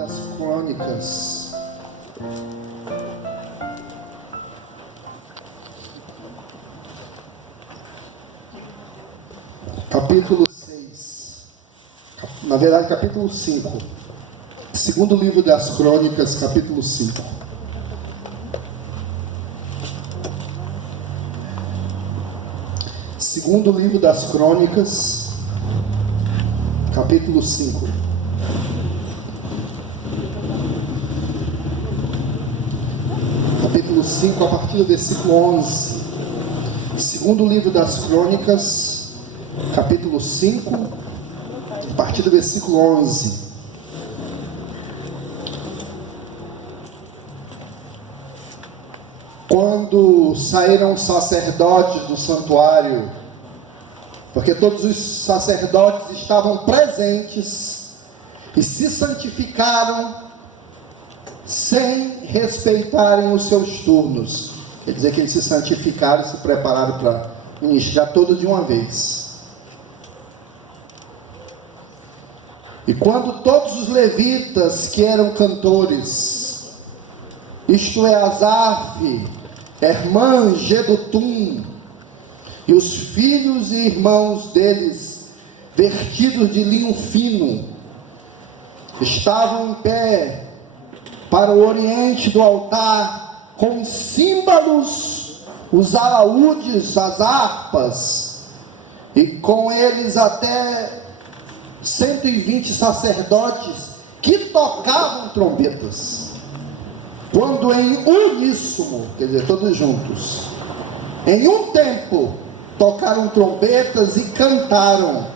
das Crônicas, capítulo 6, na verdade capítulo 5, segundo livro das Crônicas, capítulo 5. Segundo livro das Crônicas, capítulo 5. Capítulo 5, a partir do versículo 11. Segundo livro das Crônicas, capítulo 5, a partir do versículo 11. Quando saíram os sacerdotes do santuário, porque todos os sacerdotes estavam presentes e se santificaram sem respeitarem os seus turnos. Quer dizer que eles se santificaram e se prepararam para ministrar todos de uma vez. E quando todos os levitas que eram cantores, isto é, Asaf, Hermã, Gedutum, e os filhos e irmãos deles, vestidos de linho fino, estavam em pé para o oriente do altar, com símbolos, os alaúdes, as harpas, e com eles até 120 sacerdotes que tocavam trombetas. Quando em uníssono, quer dizer, todos juntos, em um tempo, tocaram trombetas e cantaram,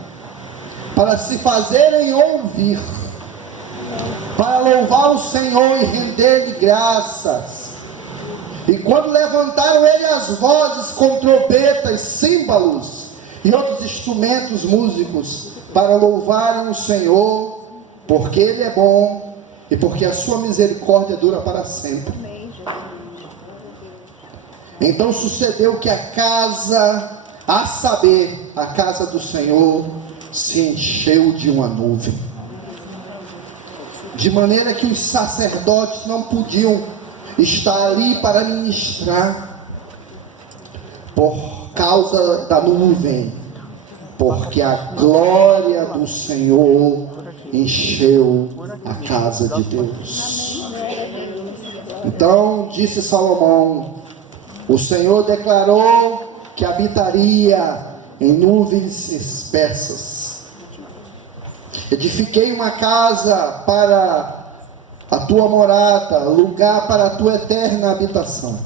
para se fazerem ouvir, para louvar o Senhor e render-lhe graças. E quando levantaram ele as vozes com trombetas, símbolos e outros instrumentos músicos, para louvarem o Senhor, porque Ele é bom e porque a sua misericórdia dura para sempre. Então sucedeu que a casa, a saber, a casa do Senhor, se encheu de uma nuvem, de maneira que os sacerdotes não podiam estar ali para ministrar, por causa da nuvem, porque a glória do Senhor encheu a casa de Deus. Então disse Salomão: o Senhor declarou que habitaria em nuvens espessas. Edifiquei uma casa para a tua morada, lugar para a tua eterna habitação.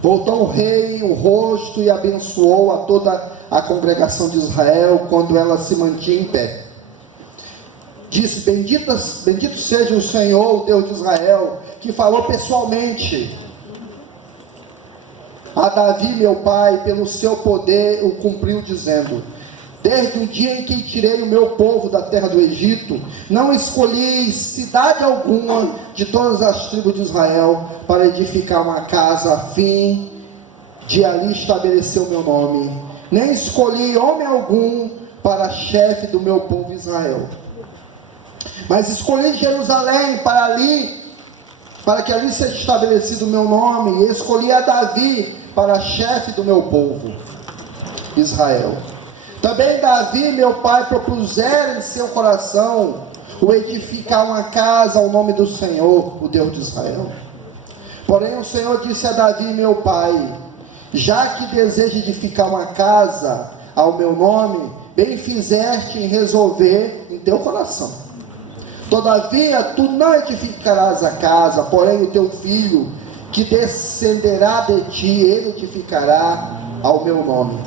Voltou o rei o rosto e abençoou a toda a congregação de Israel quando ela se mantinha em pé. Disse: bendito seja o Senhor, o Deus de Israel, que falou pessoalmente a Davi meu pai, pelo seu poder o cumpriu, dizendo: desde o dia em que tirei o meu povo da terra do Egito, não escolhi cidade alguma de todas as tribos de Israel para edificar uma casa a fim de ali estabelecer o meu nome, nem escolhi homem algum para chefe do meu povo Israel, mas escolhi Jerusalém para que ali seja estabelecido o meu nome, e escolhi a Davi para chefe do meu povo Israel. Também Davi, meu pai, propusera em seu coração o edificar uma casa ao nome do Senhor, o Deus de Israel. Porém o Senhor disse a Davi, meu pai: já que deseja edificar uma casa ao meu nome, bem fizeste em resolver em teu coração. Todavia tu não edificarás a casa, porém o teu filho, que descenderá de ti, ele edificará ao meu nome.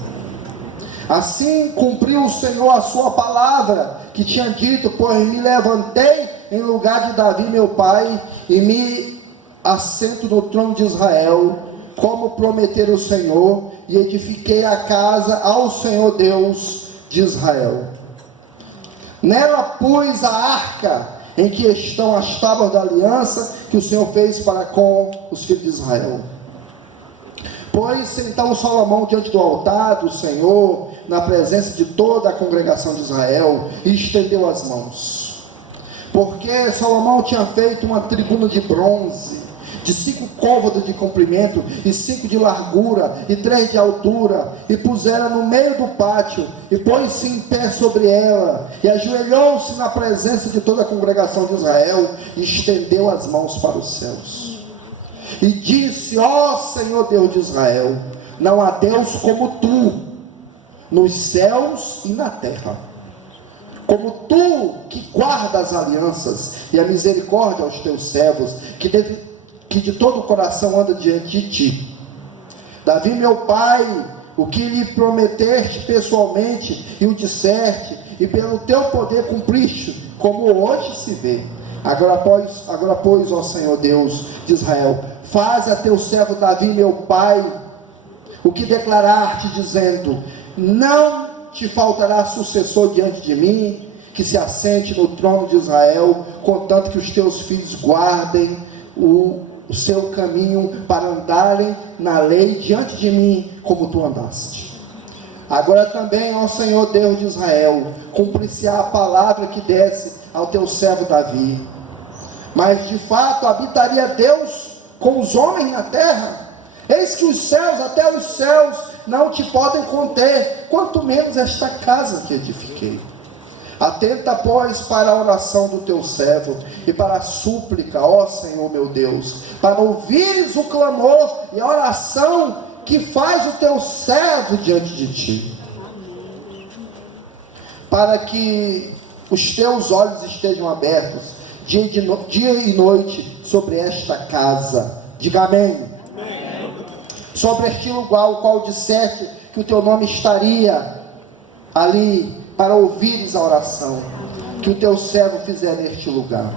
Assim cumpriu o Senhor a sua palavra, que tinha dito: pois me levantei em lugar de Davi meu pai, e me assento no trono de Israel, como prometera o Senhor, e edifiquei a casa ao Senhor Deus de Israel. Nela pus a arca, em que estão as tábuas da aliança, que o Senhor fez para com os filhos de Israel. Pôs então Salomão diante do altar do Senhor, na presença de toda a congregação de Israel, e estendeu as mãos. porque Salomão tinha feito uma tribuna de bronze, de 5 côvados de comprimento, e 5 de largura, e 3 de altura, e pusera no meio do pátio, e pôs-se em pé sobre ela, e ajoelhou-se na presença de toda a congregação de Israel, e estendeu as mãos para os céus, e disse: ó Senhor Deus de Israel, não há Deus como tu, nos céus e na terra, como tu que guardas as alianças e a misericórdia aos teus servos, que de todo o coração anda diante de ti. Davi meu pai, o que lhe prometeste pessoalmente e o disseste, e pelo teu poder cumpriste, como hoje se vê. Agora pois, ó Senhor Deus de Israel, faze a teu servo Davi meu pai o que declarar-te, dizendo: não te faltará sucessor diante de mim, que se assente no trono de Israel, contanto que os teus filhos guardem o seu caminho para andarem na lei diante de mim, como tu andaste. Agora também, ó Senhor Deus de Israel, cumprir-se-á a palavra que desse ao teu servo Davi. Mas de fato habitaria Deus com os homens na terra? Eis que os céus, até os céus, não te podem conter, quanto menos esta casa que edifiquei. Atenta, pois, para a oração do teu servo, e para a súplica, ó Senhor meu Deus, para ouvires o clamor e a oração que faz o teu servo diante de ti, para que os teus olhos estejam abertos, dia e noite, sobre esta casa. Diga amém. Sobre este lugar, o qual disseste que o teu nome estaria ali, para ouvires a oração que o teu servo fizer neste lugar.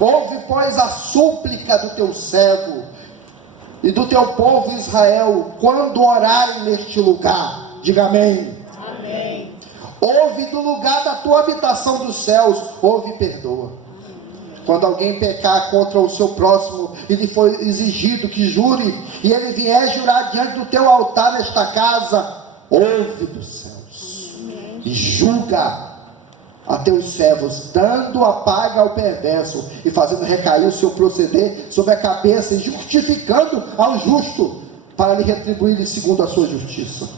Ouve, pois, a súplica do teu servo e do teu povo Israel, quando orarem neste lugar. Diga amém. Amém. Ouve do lugar da tua habitação dos céus, ouve e perdoa. Quando alguém pecar contra o seu próximo, e lhe foi exigido que jure, e ele vier jurar diante do teu altar nesta casa, ouve dos céus e julga a teus servos, dando a paga ao perverso, e fazendo recair o seu proceder sobre a cabeça, e justificando ao justo, para lhe retribuir segundo a sua justiça.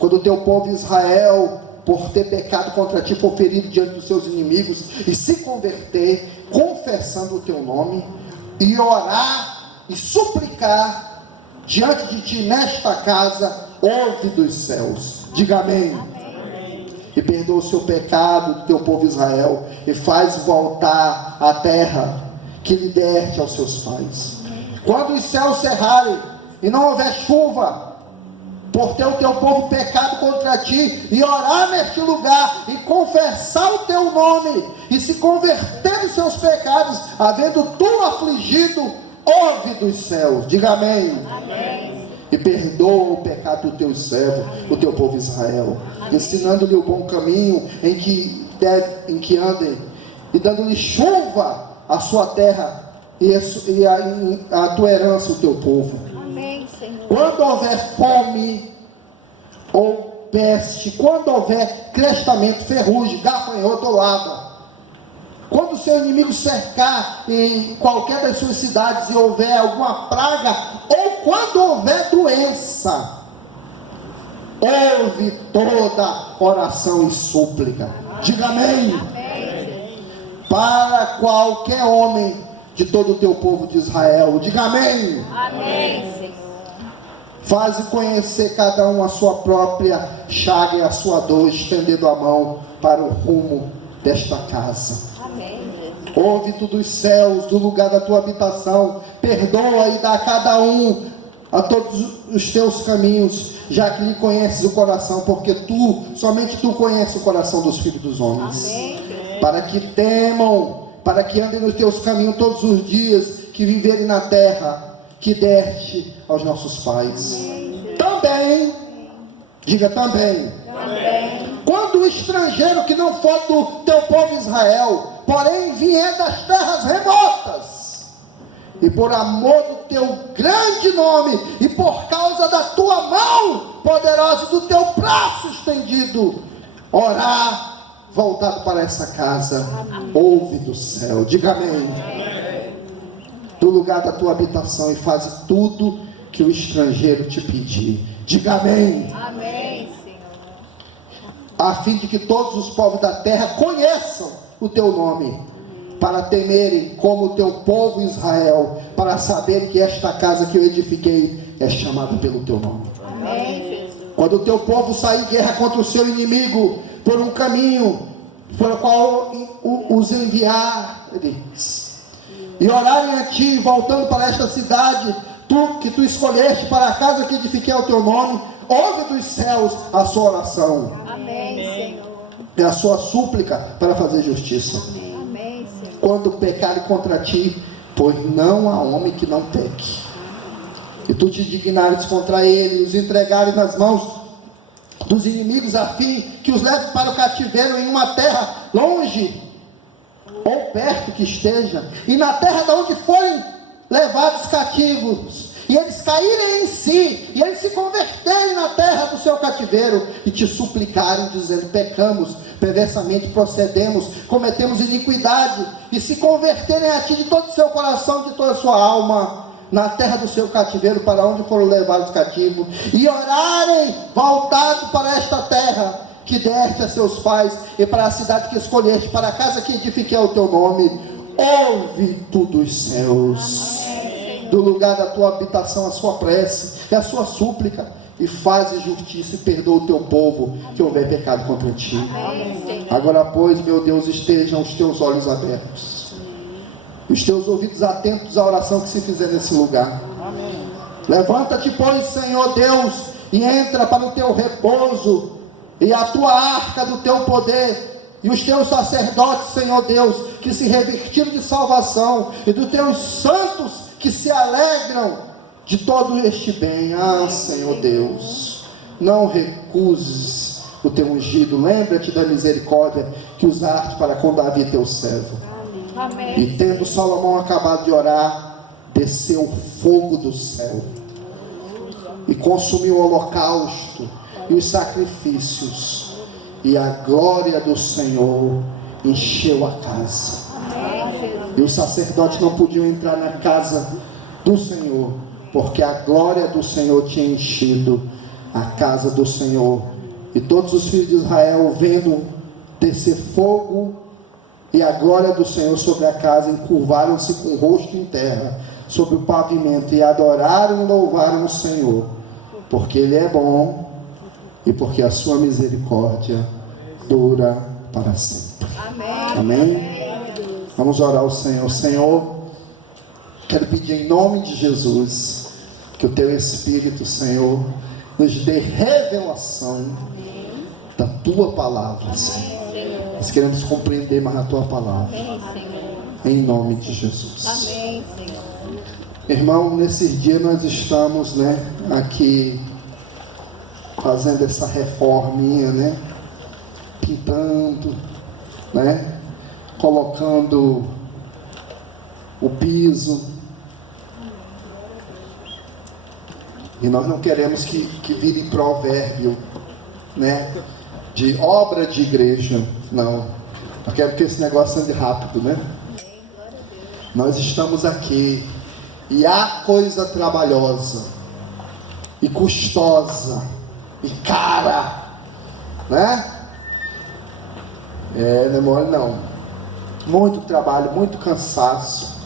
Quando o teu povo Israel, por ter pecado contra ti, for ferido diante dos seus inimigos, e se converter, confessando o teu nome, e orar e suplicar diante de ti nesta casa, ouve dos céus. Diga amém. E perdoa o seu pecado do teu povo Israel, e faz voltar a terra que lhe deste aos seus pais. Quando os céus cerrarem e não houver chuva, por ter o teu povo pecado contra ti, e orar neste lugar, e confessar o teu nome, e se converter dos seus pecados, havendo tu afligido, ouve dos céus. Diga amém. Amém. E perdoa o pecado do teu servo, o teu povo Israel, ensinando-lhe o bom caminho em que andem, e dando-lhe chuva à sua terra, e a tua herança, o teu povo. Amém, Senhor. Quando houver fome ou peste, quando houver crestamento, ferrugem, gafanhoto ou lava, quando o seu inimigo cercar em qualquer das suas cidades, e houver alguma praga, ou quando houver doença, ouve toda oração e súplica. Diga amém. Amém. Para qualquer homem de todo o teu povo de Israel. Diga amém. Amém, Senhor. Faze conhecer cada um a sua própria chaga e a sua dor, estendendo a mão para o rumo desta casa. Ouve tu dos céus, do lugar da tua habitação, perdoa e dá a cada um a todos os teus caminhos, já que lhe conheces o coração, porque somente tu conheces o coração dos filhos dos homens. Amém. Para que temam, para que andem nos teus caminhos todos os dias, que viverem na terra que deste aos nossos pais. Amém. Também, diga também. Quando o estrangeiro que não for do teu povo Israel, porém vier das terras remotas, e por amor do teu grande nome, e por causa da tua mão poderosa e do teu braço estendido, orar, voltado para essa casa, ouve do céu. Diga amém. Do lugar da tua habitação e faz tudo que o estrangeiro te pedir. Diga amém. Amém, Senhor. A fim de que todos os povos da terra conheçam o teu nome, para temerem como o teu povo Israel, para saberem que esta casa que eu edifiquei é chamada pelo teu nome. Amém, Jesus. Quando o teu povo sair em guerra contra o seu inimigo, por um caminho por o qual os enviares, e orarem a ti, voltando para esta cidade, que tu escolheste para a casa que edifiquei ao teu nome, ouve dos céus a sua oração. Amém, Senhor. E a sua súplica para fazer justiça. Amém, Senhor. Quando pecarem contra ti, pois não há homem que não peque, e tu te dignares contra ele, os entregares nas mãos dos inimigos, a fim que os leve para o cativeiro em uma terra longe ou perto que esteja, e na terra de onde forem levados cativos, e eles caírem em si, e eles se converterem na terra do seu cativeiro, e te suplicarem, dizendo: pecamos, perversamente procedemos, cometemos iniquidade, e se converterem a ti de todo o seu coração, de toda a sua alma, na terra do seu cativeiro, para onde foram levados cativos, e orarem voltado para esta terra que deste a seus pais, e para a cidade que escolheste, para a casa que edifiquei ao teu nome, ouve tu dos céus, do lugar da tua habitação, a sua prece e a sua súplica, e fazes justiça e perdoa o teu povo que houver pecado contra ti. Agora, pois, meu Deus, estejam os teus olhos abertos, os teus ouvidos atentos à oração que se fizer nesse lugar. Levanta-te, pois, Senhor Deus, e entra para o teu repouso, e a tua arca do teu poder, e os teus sacerdotes, Senhor Deus, que se revestiram de salvação, e dos teus santos que se alegram de todo este bem. Ah, Senhor Deus, não recuses o teu ungido. Lembra-te da misericórdia que usaste para com Davi teu servo. Amém. E tendo Salomão acabado de orar, desceu fogo do céu e consumiu o holocausto e os sacrifícios, e a glória do Senhor encheu a casa. E os sacerdotes não podiam entrar na casa do Senhor, porque a glória do Senhor tinha enchido a casa do Senhor. E todos os filhos de Israel, vendo descer fogo e a glória do Senhor sobre a casa, encurvaram-se com o rosto em terra sobre o pavimento, e adoraram e louvaram o Senhor, porque Ele é bom e porque a sua misericórdia dura para sempre. Amém? Vamos orar ao Senhor. Senhor, quero pedir em nome de Jesus que o teu Espírito, Senhor, nos dê revelação da tua palavra, Senhor. Nós queremos compreender mais a tua palavra, em nome de Jesus. Amém, Senhor. Irmão, nesses dias nós estamos, aqui fazendo essa reforminha, pintando, colocando o piso, e nós não queremos que vire provérbio, de obra de igreja. Não, eu quero que esse negócio ande rápido, Nós estamos aqui, e há coisa trabalhosa e custosa e cara, não é mole não. Muito trabalho, muito cansaço,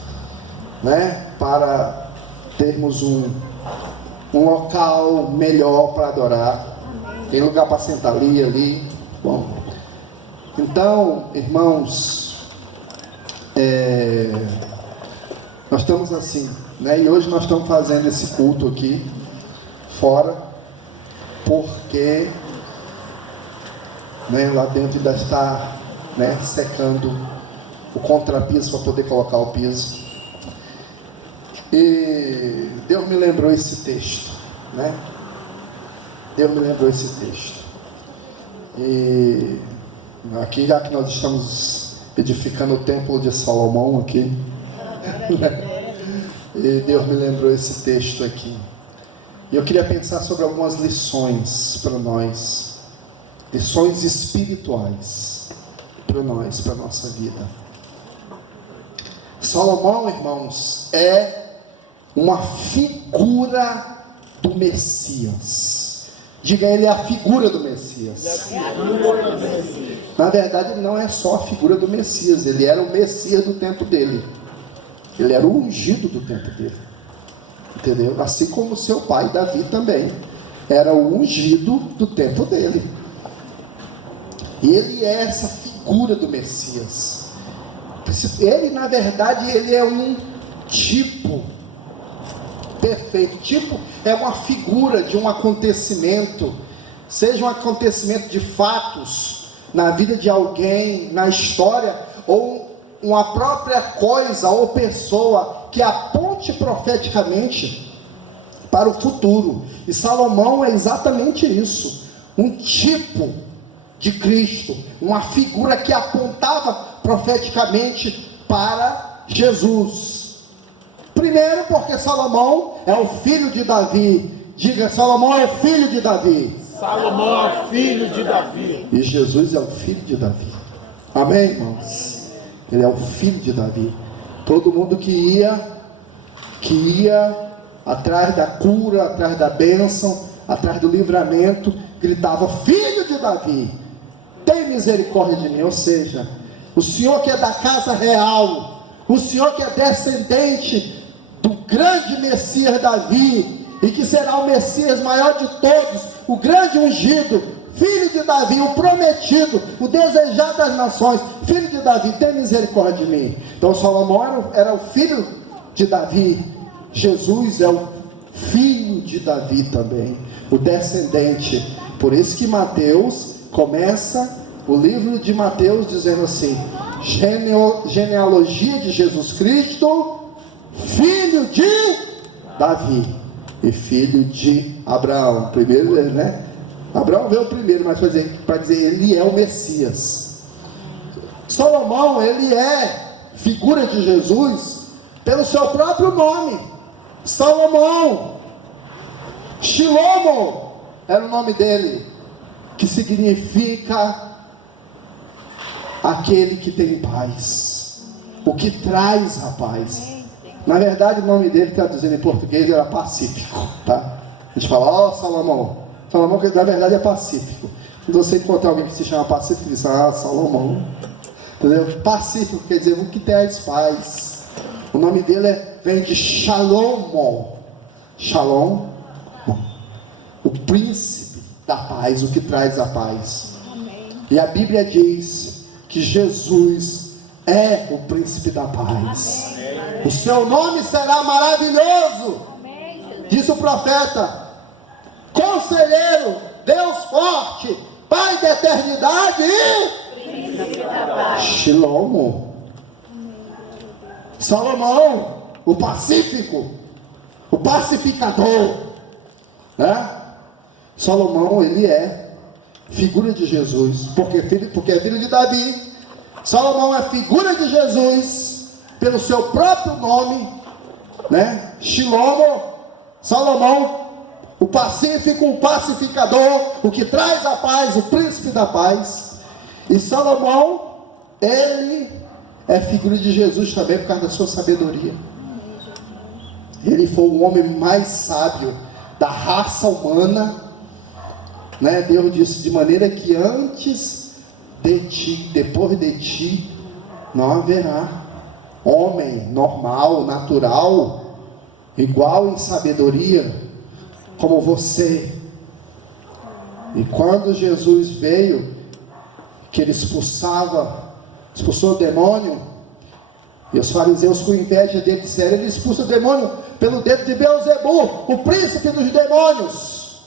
para termos um local melhor para adorar. Tem lugar para sentar ali. Bom, então, irmãos, nós estamos assim, e hoje nós estamos fazendo esse culto aqui fora, porque lá dentro ainda está secando o contrapiso para poder colocar o piso. E Deus me lembrou esse texto, Deus me lembrou esse texto. E aqui, já que nós estamos edificando o templo de Salomão aqui, e Deus me lembrou esse texto aqui. E eu queria pensar sobre algumas lições para nós, lições espirituais, para nós, para a nossa vida. Salomão, irmãos, é uma figura do Messias. Diga, ele é a figura do Messias. Na verdade, ele não é só a figura do Messias, ele era o Messias do tempo dele. Ele era o ungido do tempo dele. Entendeu? Assim como seu pai, Davi, também era o ungido do tempo dele. E ele é essa figura do Messias. Ele, na verdade, ele é um tipo perfeito. Tipo é uma figura de um acontecimento, seja um acontecimento de fatos na vida de alguém, na história, ou uma própria coisa ou pessoa que aponte profeticamente para o futuro. E Salomão é exatamente isso, um tipo de Cristo, uma figura que apontava profeticamente para Jesus. Primeiro, porque Salomão é o filho de Davi. Diga, Salomão é o filho de Davi. Salomão é o filho de Davi. E Jesus é o filho de Davi. Amém, irmãos? Ele é o filho de Davi. Todo mundo que ia atrás da cura, atrás da bênção, atrás do livramento, gritava: filho de Davi, tem misericórdia de mim. Ou seja, o Senhor que é da casa real, o Senhor que é descendente do grande Messias Davi, e que será o Messias maior de todos, o grande ungido, filho de Davi, o prometido, o desejado das nações, filho de Davi, tem misericórdia de mim. Então Salomão era o filho de Davi. Jesus é o filho de Davi também, o descendente. Por isso que Mateus começa o livro de Mateus dizendo assim: genealogia de Jesus Cristo, filho de Davi e filho de Abraão. Primeiro, né? Abraão veio primeiro, mas para dizer ele é o Messias. Salomão, ele é figura de Jesus pelo seu próprio nome. Salomão, Shilomo era o nome dele, que significa aquele que tem paz, o que traz a paz. Na verdade, o nome dele, traduzindo em português, era Pacífico, tá? A gente fala: ó, Salomão, que na verdade é Pacífico. Quando você encontrar alguém que se chama Pacífico, diz: ah, Salomão, entendeu? Pacífico quer dizer o que traz paz. O nome dele vem de Shalom, Shalom, o príncipe da paz, o que traz a paz. Amém. E a Bíblia diz que Jesus é o príncipe da paz. Amém. O seu nome será maravilhoso. Amém, Jesus. Disse o profeta: Conselheiro, Deus forte, Pai da eternidade e Shilomo. Salomão, o pacífico, o pacificador, né? Salomão, ele é figura de Jesus, porque é filho de Davi. Salomão é figura de Jesus pelo seu próprio nome, né? Shilomo, Salomão, o pacífico, o pacificador, o que traz a paz, o príncipe da paz. E Salomão, ele é figura de Jesus também por causa da sua sabedoria. Ele foi o homem mais sábio da raça humana, né? Deus disse: de maneira que antes de ti, depois de ti, não haverá homem normal, natural, igual em sabedoria como você. E quando Jesus veio, que ele expulsou o demônio, e os fariseus com inveja dele disseram: ele expulsa o demônio pelo dedo de Beelzebul, o príncipe dos demônios.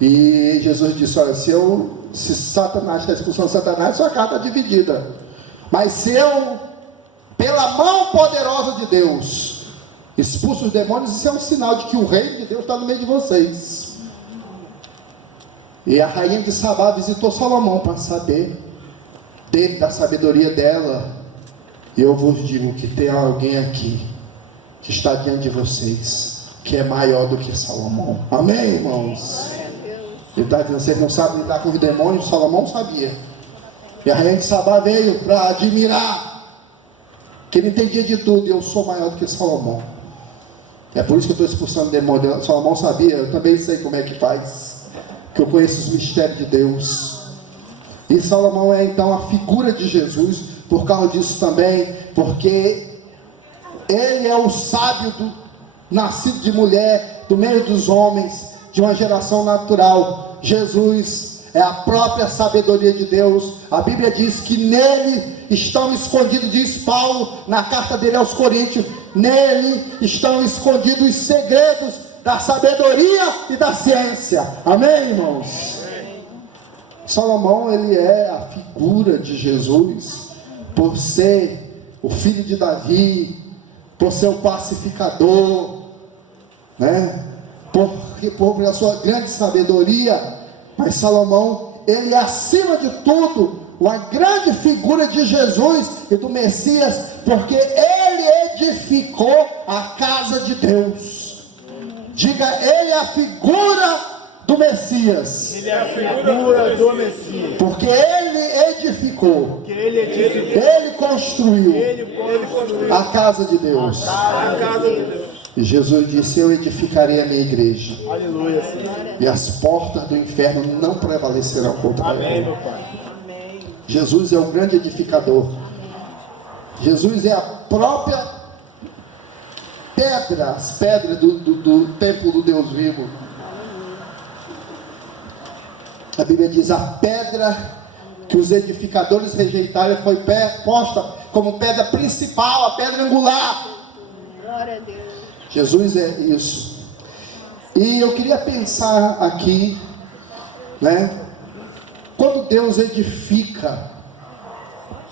E Jesus disse: olha, se Satanás está expulsando Satanás, sua casa está dividida. Mas se eu, pela mão poderosa de Deus, expulso os demônios, isso é um sinal de que o reino de Deus está no meio de vocês. E a rainha de Sabá visitou Salomão para saber dele, da sabedoria dela. E eu vos digo que tem alguém aqui que está diante de vocês, que é maior do que Salomão. Amém, irmãos? Ele está dizendo: vocês não sabem lidar com os demônios? Salomão sabia. E a rainha de Sabá veio para admirar, que ele entendia de tudo, e eu sou maior do que Salomão. É por isso que eu estou expulsando demônio. Salomão sabia, eu também sei como é que faz, que eu conheço os mistérios de Deus. E Salomão é então a figura de Jesus, por causa disso também, porque ele é o sábio nascido de mulher, do meio dos homens, de uma geração natural. Jesus é a própria sabedoria de Deus. A Bíblia diz que nele estão escondidos, diz Paulo na carta dele aos Coríntios, nele estão escondidos os segredos da sabedoria e da ciência. Amém, irmãos? Salomão, ele é a figura de Jesus, por ser o filho de Davi, por ser o pacificador, né? Por a sua grande sabedoria. Mas Salomão, ele é acima de tudo uma grande figura de Jesus e do Messias, porque ele edificou a casa de Deus. Diga, ele é a figura do Messias. Ele é a figura do Messias. Porque ele edificou. Ele construiu a casa de Deus. A casa de Deus. E Jesus disse: eu edificarei a minha igreja. Aleluia, Senhor. E as portas do inferno não prevalecerão contra ela. Amém, meu Pai. Jesus é o grande edificador. Jesus é a própria pedra, as pedras do templo do Deus vivo. A Bíblia diz: a pedra que os edificadores rejeitaram foi posta como pedra principal, a pedra angular. Glória a Deus. Jesus é isso. E eu queria pensar aqui, né? Quando Deus edifica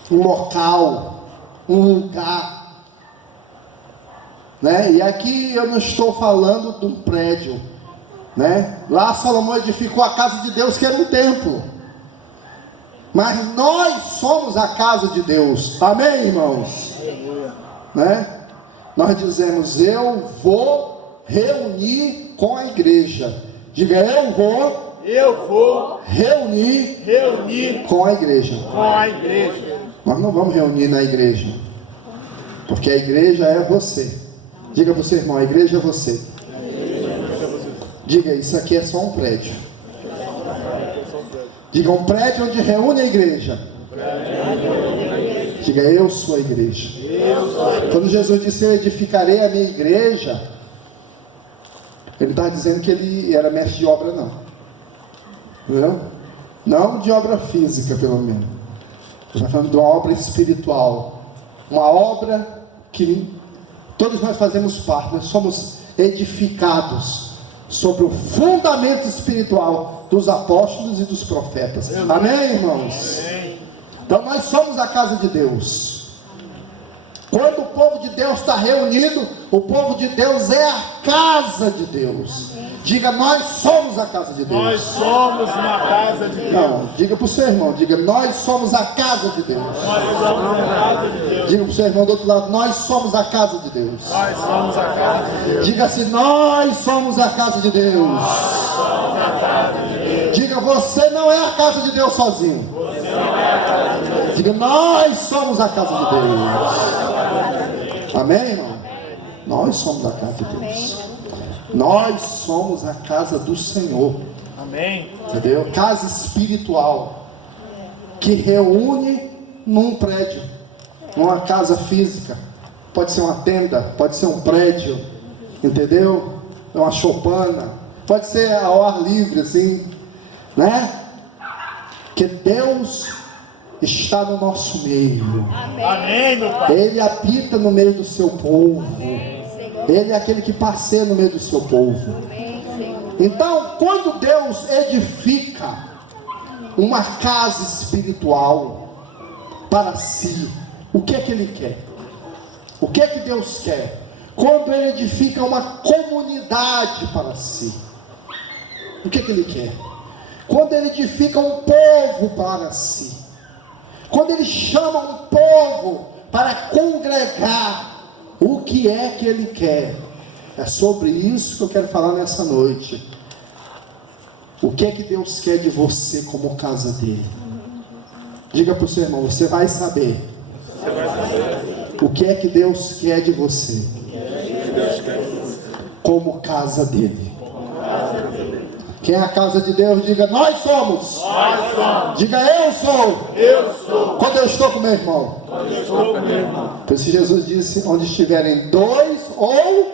um local, um lugar, né? E aqui eu não estou falando de um prédio, né? Lá Salomão edificou a casa de Deus, que era um templo. Mas nós somos a casa de Deus. Amém, irmãos? Né? Nós dizemos: eu vou reunir com a igreja. Diga: eu vou reunir com a igreja. Nós não vamos reunir na igreja, porque a igreja é você. Diga para o seu irmão: a igreja é você. Diga: isso aqui é só um prédio. Diga: um prédio onde reúne a igreja. Diga: eu sou a igreja. Quando Jesus disse: eu edificarei a minha igreja, ele não está dizendo que ele era mestre de obra, não. Entendeu? Não de obra física, pelo menos. Ele está falando de uma obra espiritual. Uma obra que todos nós fazemos parte. Nós somos edificados sobre o fundamento espiritual dos apóstolos e dos profetas. Amém, irmãos? Então nós somos a casa de Deus. Quando o povo de Deus está reunido, o povo de Deus é a casa de Deus. Diga: nós somos a casa de Deus. Nós somos na casa de Deus. Não, diga para o seu irmão: diga: nós somos a casa de Deus. Nós somos a casa de Deus. Diga para o seu irmão do outro lado: nós somos a casa de Deus. Nós somos a casa de Deus. Diga assim: nós somos a casa de Deus. Diga: você não é a casa de Deus sozinho. Diga: nós somos a casa de Deus. Amém, irmão? Nós somos a casa de Deus. Nós somos a casa do Senhor. Amém. Entendeu? Casa espiritual, que reúne num prédio, numa casa física. Pode ser uma tenda, pode ser um prédio, entendeu? É uma choupana, pode ser ao ar livre, assim, né? Que Deus está no nosso meio. Amém, meu Pai. Ele habita no meio do seu povo. Ele é aquele que passeia no meio do seu povo. Então, quando Deus edifica uma casa espiritual para si, o que é que Ele quer? O que é que Deus quer? Quando Ele edifica uma comunidade para si, o que é que Ele quer? Quando Ele edifica um povo para si, quando Ele chama um povo para congregar, o que é que Ele quer? É sobre isso que eu quero falar nessa noite. O que é que Deus quer de você como casa dele? Diga para o seu irmão, você vai saber o que é que Deus quer de você como casa dele. Quem é a casa de Deus? Diga, nós somos. Diga, eu sou. Quando eu estou com meu irmão. Por isso Jesus disse, onde estiverem dois ou...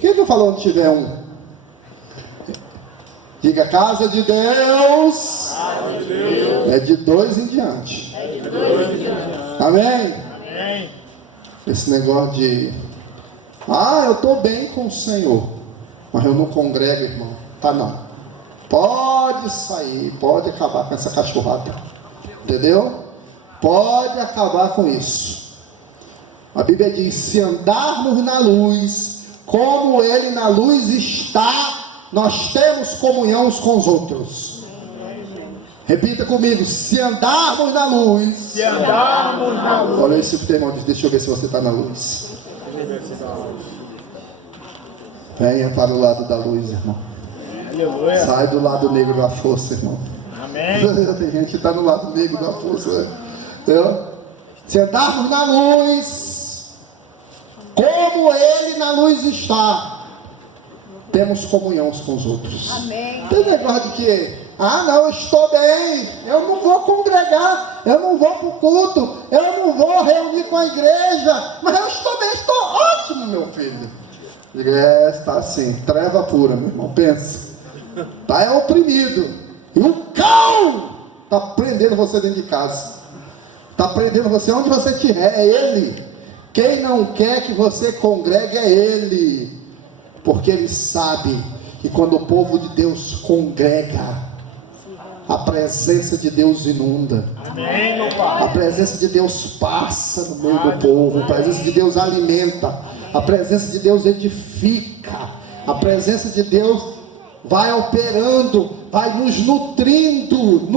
Quem não falou onde tiver um? Diga, casa de Deus. É de dois em diante. Amém? Esse negócio de... eu estou bem com o Senhor, mas eu não congrego, irmão. Tá não. Pode sair, pode acabar com essa cachorrada. Entendeu? Pode acabar com isso. A Bíblia diz, se andarmos na luz, como Ele na luz está, nós temos comunhão uns com os outros. Repita comigo, se andarmos na luz. Olha esse tema, deixa eu ver se você está na luz. Venha para o lado da luz, irmão. Aleluia. Sai do lado negro da força, irmão. Amém. Tem gente que está no lado negro da força. Entendeu? Se andarmos na luz, como Ele na luz está, temos comunhão uns com os outros. Amém. Tem negócio de que, não, eu estou bem, eu não vou congregar, eu não vou para o culto, eu não vou reunir com a igreja, mas eu estou bem, estou ótimo, meu filho. Diga, está assim, treva pura, meu irmão, pensa. Está oprimido, e o cão está prendendo você dentro de casa, está prendendo você onde você estiver, é ele. Quem não quer que você congregue é ele, porque ele sabe que quando o povo de Deus congrega, a presença de Deus inunda. Amém, meu Pai. A presença de Deus passa no meio do povo. A presença de Deus alimenta. A presença de Deus edifica. A presença de Deus vai operando, vai nos nutrindo.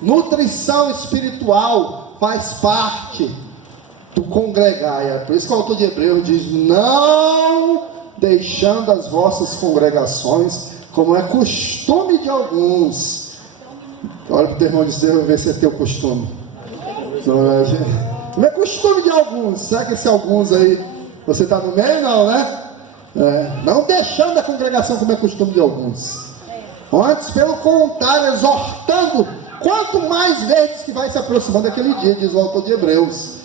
Nutrição espiritual faz parte do congregar. É por isso que o autor de Hebreus diz, não deixando as vossas congregações, como é costume de alguns. Olha para o teu irmão e diz, eu vou ver se é teu costume. Não é costume de alguns. Será que esse alguns aí, você está no meio? Não, né? Não deixando a congregação como é costume de alguns. Antes, pelo contrário, exortando. Quanto mais vezes que vai se aproximando daquele dia, diz o autor de Hebreus.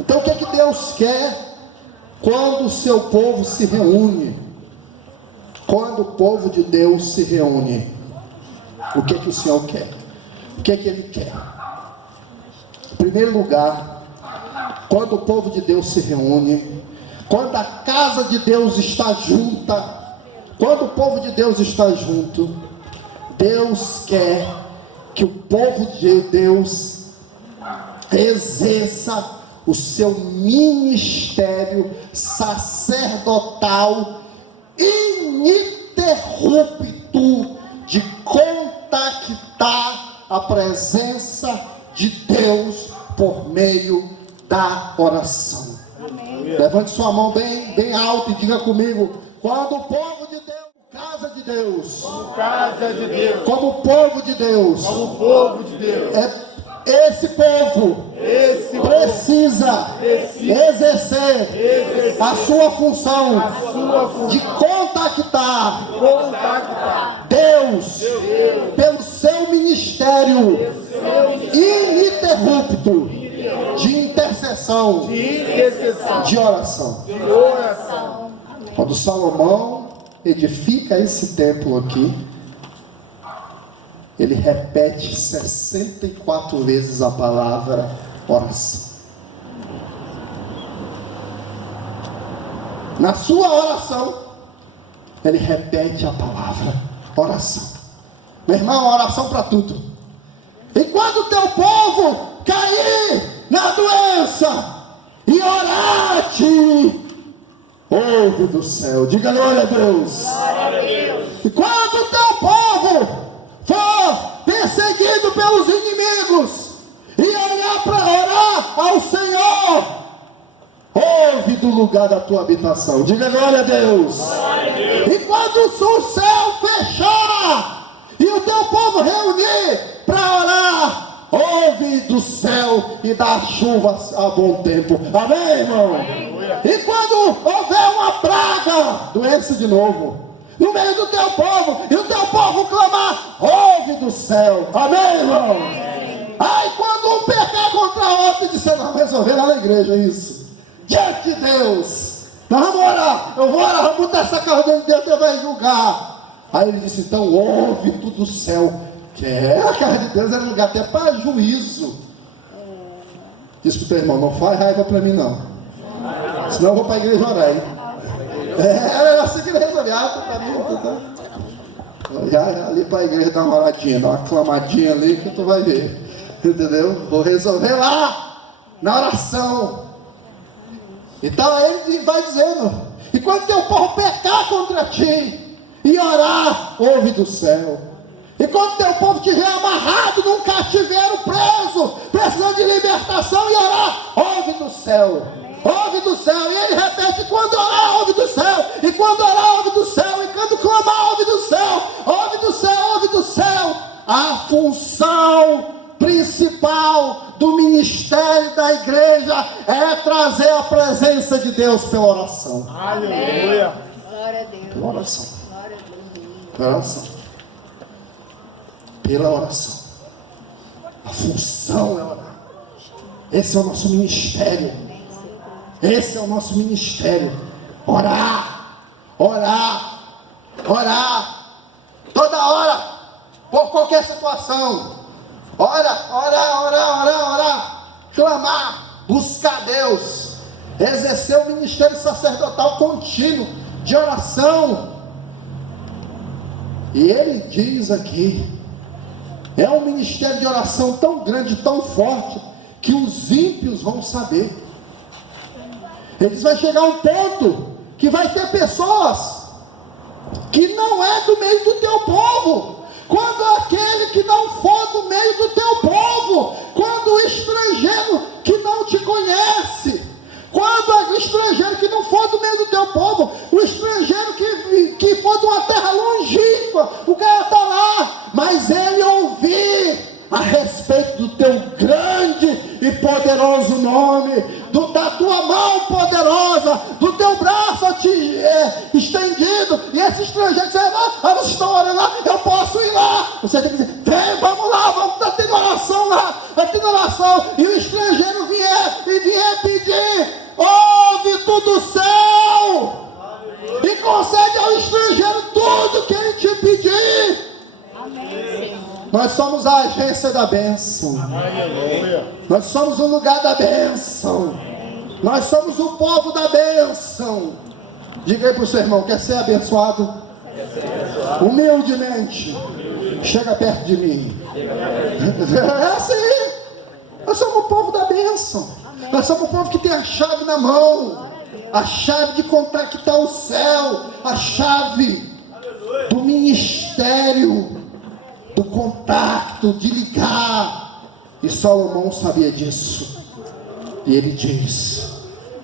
Então o que é que Deus quer quando o seu povo se reúne? Quando o povo de Deus se reúne, o que é que o Senhor quer? O que é que Ele quer? Em primeiro lugar, quando o povo de Deus se reúne, quando a casa de Deus está junta, quando o povo de Deus está junto, Deus quer que o povo de Deus exerça o seu ministério sacerdotal ininterrupto de contactar a presença de Deus por meio da oração. Amém. Levante sua mão bem alto e diga comigo, quando o povo de Deus, casa de Deus, como o povo de Deus, esse povo precisa exercer a sua função de contactar Deus pelo seu ministério ininterrupto de intercessão, de oração. Quando Salomão edifica esse templo aqui, ele repete 64 vezes a palavra oração. Na sua oração, ele repete a palavra oração. Meu irmão, oração para tudo. Enquanto o teu povo cair na doença e orar-te, ouve do céu, diga glória a Deus. E quando o teu povo for perseguido pelos inimigos e olhar para orar ao Senhor, ouve do lugar da tua habitação, diga glória a Deus. E quando o céu fechar e o teu povo reunir para orar, do céu e dá chuva a bom tempo. Amém, irmão? E quando houver uma praga, doença de novo, no meio do teu povo, e o teu povo clamar, ouve do céu. Amém, irmão? Aí quando um pecar contra o outro, disser, não, resolver lá na igreja isso. Diante de Deus, nós vamos orar, eu vou orar, vamos botar essa causa diante de Deus, Deus vai julgar. Aí ele disse, então ouve tudo do céu. Que a casa de Deus era lugar até para juízo. Diz para o teu irmão, não faz raiva para mim não. Senão eu vou para a igreja orar, hein? Era assim que ele resolvia. Para mim, já ali para a igreja dar uma oradinha, dar uma clamadinha ali que tu vai ver. Entendeu? Vou resolver lá, na oração. Então ele vai dizendo, e quando teu povo pecar contra ti, e orar, ouve do céu. E quando teu povo estiver amarrado num cativeiro preso, precisando de libertação e orar, ouve do céu. Ouve do céu. E ele repete, quando orar, ouve do céu. E quando orar, ouve do céu. E quando clamar, ouve do céu. Ouve do céu, ouve do céu. A função principal do ministério da igreja é trazer a presença de Deus pela oração. Aleluia. Glória a Deus. Pela oração. Glória a Deus. Pela oração. Pela oração. A função é orar. Esse é o nosso ministério. Esse é o nosso ministério. Orar. Orar. Orar. Toda hora. Por qualquer situação. Orar. Clamar. Buscar Deus. Exercer o ministério sacerdotal contínuo de oração. E ele diz aqui, é um ministério de oração tão grande, tão forte, que os ímpios vão saber. Eles vai chegar um ponto que vai ter pessoas que não é do meio do teu povo. Quando aquele que não for do meio do teu povo, quando o estrangeiro que não te conhece, quando o estrangeiro que não for do meio do teu povo, o estrangeiro que for de uma terra longínqua, o cara está lá, mas ele ouvir a respeito do teu grande e poderoso nome, da tua mão poderosa, do teu braço estendido, e esse estrangeiro que você vai, vocês estão orando lá, eu posso ir lá, você tem que dizer, vem, vamos lá, vamos estar tendo oração lá, está tendo oração, e o estrangeiro vier pedir, ouve tudo do céu, e concede ao estrangeiro tudo que ele te pedir. Amém. Nós somos a agência da bênção. Nós somos o lugar da bênção. Nós somos o povo da bênção. Diga aí para o seu irmão, quer ser abençoado? Humildemente. Chega perto de mim. É assim. Nós somos o povo da bênção. Nós somos o povo que tem a chave na mão. A chave de contactar o céu. A chave do ministério, do contato, de ligar. E Salomão sabia disso. E ele diz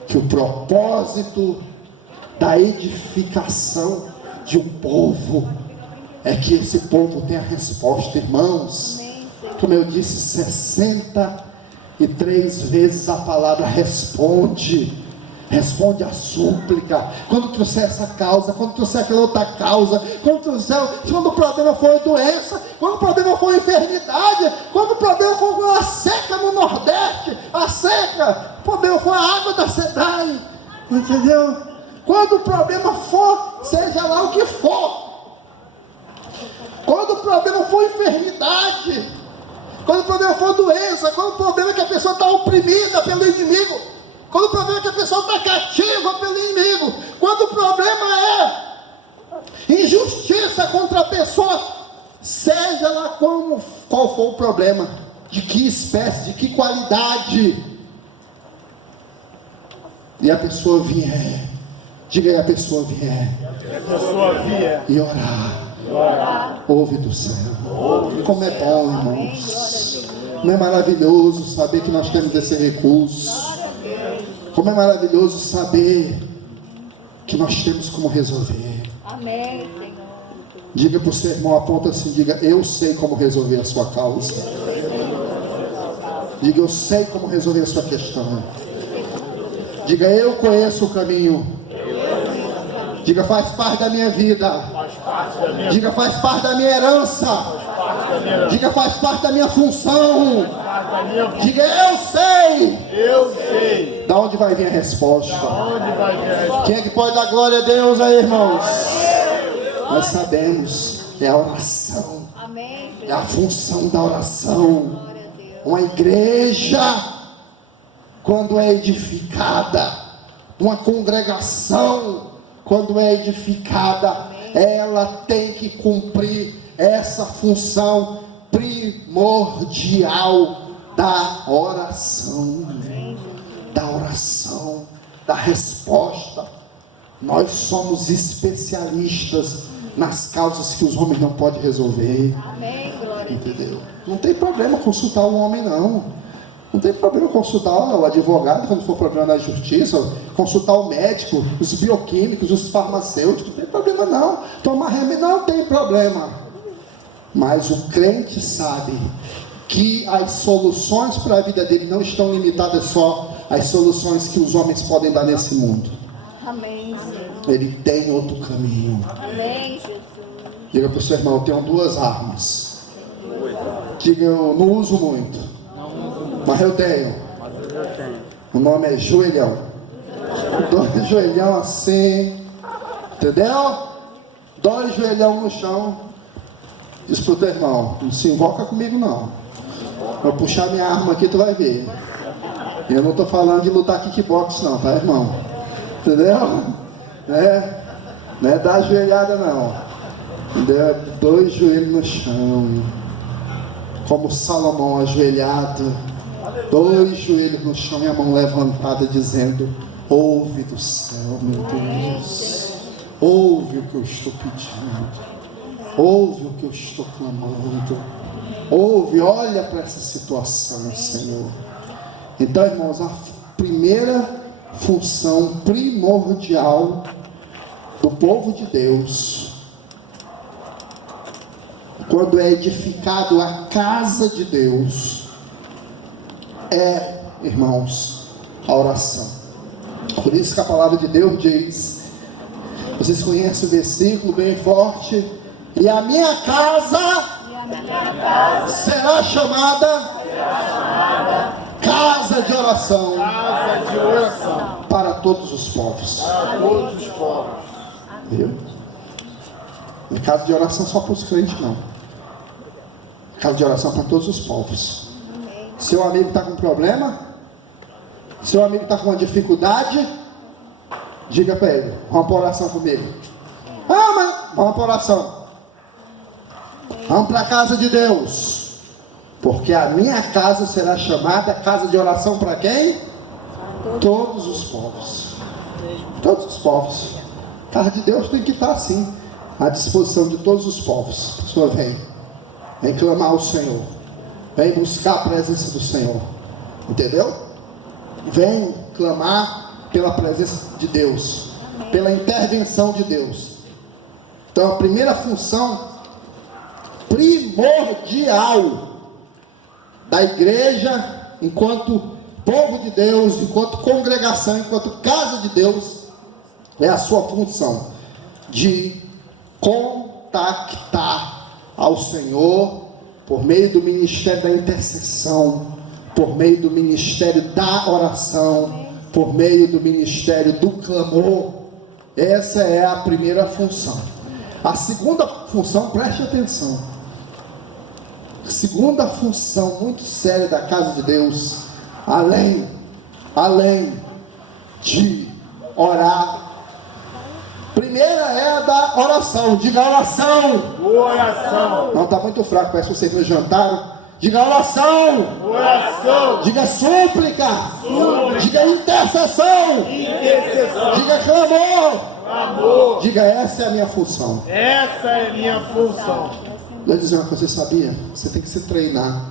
que o propósito da edificação de um povo é que esse povo tenha resposta, irmãos. Como eu disse, 63 vezes a palavra responde. Responde a súplica. Quando trouxer essa causa, quando trouxer aquela outra causa, quando o problema for doença, quando o problema for enfermidade, quando o problema for a seca no Nordeste, a seca, o problema for a água da SEDAI, entendeu? Quando o problema for, seja lá o que for, quando o problema for enfermidade, quando o problema for doença, quando o problema é que a pessoa está oprimida pelo inimigo, quando o problema é que a pessoa está cativa pelo inimigo, quando o problema é injustiça contra a pessoa, seja lá qual for o problema, de que espécie, de que qualidade, e a pessoa vier, diga aí, a pessoa vier, e orar, ouve do céu. Como é bom, irmãos. Não é maravilhoso saber que nós temos esse recurso? Como é maravilhoso saber que nós temos como resolver. Amém, Senhor. Diga para o seu irmão, aponta assim, diga, eu sei como resolver a sua causa. Diga, eu sei como resolver a sua questão. Diga, eu conheço o caminho. Diga, faz parte da minha vida. Diga, faz parte da minha herança. Diga, faz parte da minha função. Diga, eu sei. Eu sei. Da onde vai vir a resposta? Onde vai vir a resposta? Quem é que pode dar glória a Deus aí, irmãos? Nós sabemos, é a oração. Amém, É a função da oração. glória a Deus. Uma igreja, quando é edificada, uma congregação, quando é edificada, ela tem que cumprir essa função primordial da oração. Da oração, da resposta. Nós somos especialistas nas causas que os homens não podem resolver. Amém, glória a Deus. Entendeu? Não tem problema consultar um homem, não. Não tem problema consultar o advogado quando for problema na justiça, consultar o médico, os bioquímicos, os farmacêuticos. Não tem problema, não. Tomar remédio não tem problema. Mas o crente sabe que as soluções para a vida dele não estão limitadas só às soluções que os homens podem dar nesse mundo. Amém, Senhor. Ele tem outro caminho. Amém, Jesus. Diga para o seu irmão, eu tenho duas armas. Diga, eu não uso muito, mas eu tenho. O nome é joelhão. Dois joelhão assim, entendeu? Dois joelhão no chão. Diz para o teu irmão, não se invoca comigo não. Vou puxar minha arma aqui, tu vai ver. Eu não estou falando de lutar kickbox não, tá, irmão? Entendeu? Não é dar ajoelhada não. Entendeu? Dois joelhos no chão, como Salomão ajoelhado, dois joelhos no chão e a mão levantada dizendo, ouve do céu, meu Deus, ouve o que eu estou pedindo, ouve o que eu estou clamando, ouve, olha para essa situação, Senhor. Então, irmãos, a primeira função primordial do povo de Deus, quando é edificado a casa de Deus, é, irmãos, a oração. Por isso que a palavra de Deus diz, vocês conhecem o versículo bem forte, e a minha casa será chamada casa de oração, Casa de oração. para todos os povos. Para todos os povos. Viu? Não é casa de oração só para os crentes, não. Casa de oração para todos os povos. Seu amigo está com problema, seu amigo está com uma dificuldade, diga para ele, vamos para oração comigo. Ah, mas vamos para oração. Vamos para a casa de Deus, porque a minha casa será chamada casa de oração para quem? Todos os povos. Todos os povos. A casa de Deus tem que estar assim, à disposição de todos os povos. A pessoa vem clamar ao Senhor, vem buscar a presença do Senhor, entendeu? Vem clamar pela presença de Deus, pela intervenção de Deus. Então a primeira função primordial da igreja, enquanto povo de Deus, enquanto congregação, enquanto casa de Deus, é a sua função de contactar ao Senhor por meio do ministério da intercessão, por meio do ministério da oração, por meio do ministério do clamor. Essa é a primeira função. A segunda função, preste atenção, a segunda função muito séria da casa de Deus, além de orar, primeira é a da oração. Diga oração. Oração. Não, está muito fraco, parece que vocês não jantaram. Diga oração. Oração. Diga súplica. Diga intercessão. Intercessão. Diga clamor. Amor. Diga, essa é a minha função. Essa é minha função. Eu vou dizer uma coisa, você sabia? Você tem que se treinar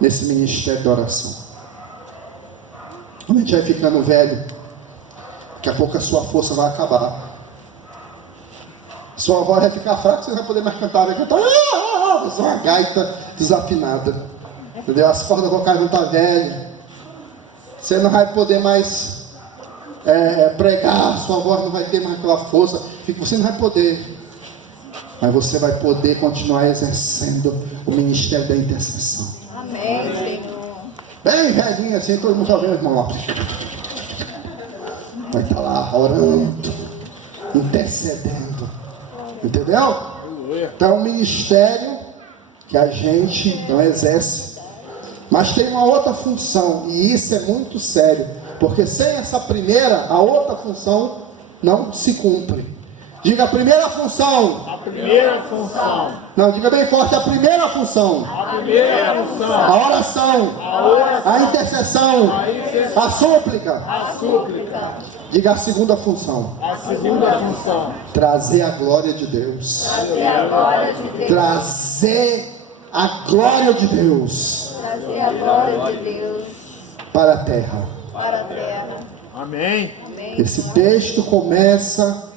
nesse ministério da oração. Quando a gente vai ficando velho, daqui a pouco a sua força vai acabar. Sua voz vai ficar fraca, você não vai poder mais cantar, vai cantar, vai ser uma gaita desafinada. Entendeu? As cordas vocais não estão velhas. Você não vai poder mais pregar, sua voz não vai ter mais aquela força. Você não vai poder. Mas você vai poder continuar exercendo o ministério da intercessão. Amém, Senhor. Bem velhinho assim, todo mundo já vê o irmão lá. Vai estar lá orando, intercedendo. Entendeu? Então é um ministério que a gente não exerce. Mas tem uma outra função, e isso é muito sério. Porque sem essa primeira, a outra função não se cumpre. Diga a primeira função. A primeira função. Não, diga bem forte, a primeira função. A primeira função. A oração. A intercessão. A súplica. A súplica. Diga a segunda função. A segunda função. Trazer a glória de Deus. Trazer a glória de Deus. Trazer a glória de Deus Trazer a glória de Deus para a terra. para a terra. Amém. Amém. Esse texto começa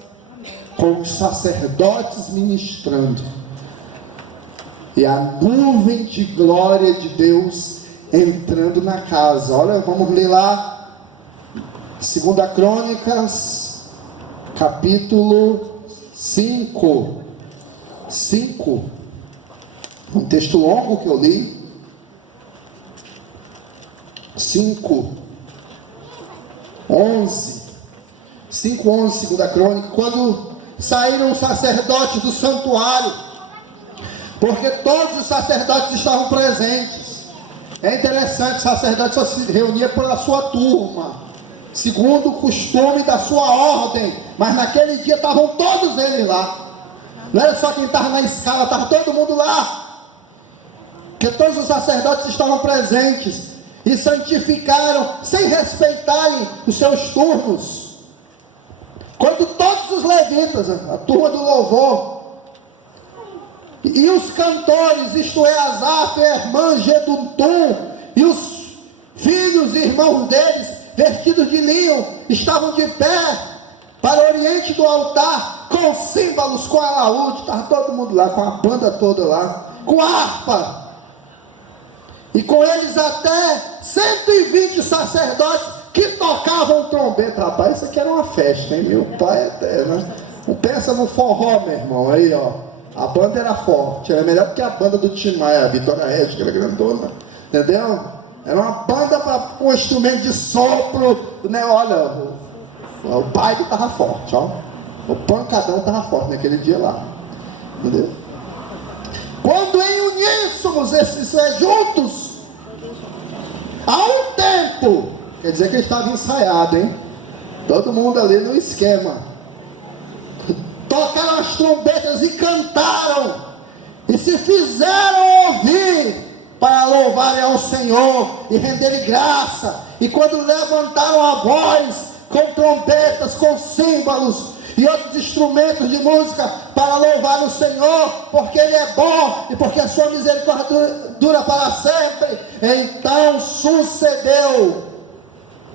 com os sacerdotes ministrando. E a nuvem de glória de Deus entrando na casa. Olha, vamos ler lá. 2 Crônicas, capítulo 5. 5. Um texto longo que eu li. 5. 11. 5:11, 2 Crônica. Quando saíram os sacerdotes do santuário, porque todos os sacerdotes estavam presentes. É interessante, os sacerdotes só se reuniam pela sua turma, segundo o costume da sua ordem, mas naquele dia estavam todos eles lá. Não era só quem estava na escala, estava todo mundo lá, porque todos os sacerdotes estavam presentes e santificaram, sem respeitarem os seus turnos. Quando todos os levitas, a turma do louvor, e os cantores, isto é, Asaf, Hermã, Gedutum, e os filhos e irmãos deles, vestidos de linho, estavam de pé, para o oriente do altar, com símbolos, com alaúde, estava todo mundo lá, com a banda toda lá, com harpa, e com eles até 120 sacerdotes, que tocavam trombeta. Rapaz, isso aqui era uma festa, hein? Meu pai eterno. Não pensa no forró, meu irmão. Aí, ó. A banda era forte. Era melhor do que a banda do Tim Maia, a Vitória Regis, que era grandona. Entendeu? Era uma banda com um instrumento de sopro. Né? Olha, o baile estava forte, ó. O pancadão estava forte naquele dia lá. Entendeu? Quando em uníssonos, esses juntos, há um tempo. Quer dizer que ele estava ensaiado, hein? Todo mundo ali no esquema. Tocaram as trombetas e cantaram. E se fizeram ouvir para louvarem ao Senhor e renderem graça. E quando levantaram a voz com trombetas, com símbolos e outros instrumentos de música para louvar o Senhor, porque Ele é bom e porque a sua misericórdia dura para sempre, então sucedeu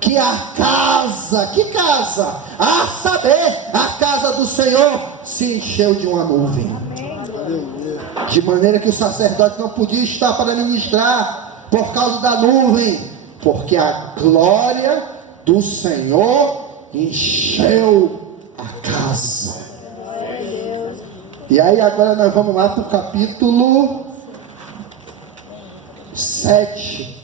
que a casa, que casa? A saber, a casa do Senhor se encheu de uma nuvem. De maneira que o sacerdote não podia estar para ministrar por causa da nuvem, porque a glória do Senhor encheu a casa. E aí agora nós vamos lá para o capítulo 7.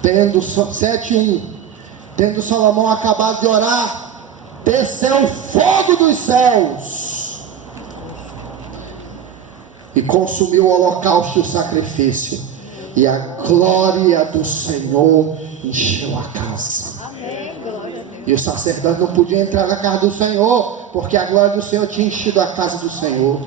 7:1. Tendo Salomão acabado de orar, desceu o fogo dos céus e consumiu o holocausto e o sacrifício, e a glória do Senhor encheu a casa. Amém, glória a Deus. E o sacerdote não podia entrar na casa do Senhor, porque a glória do Senhor tinha enchido a casa do Senhor.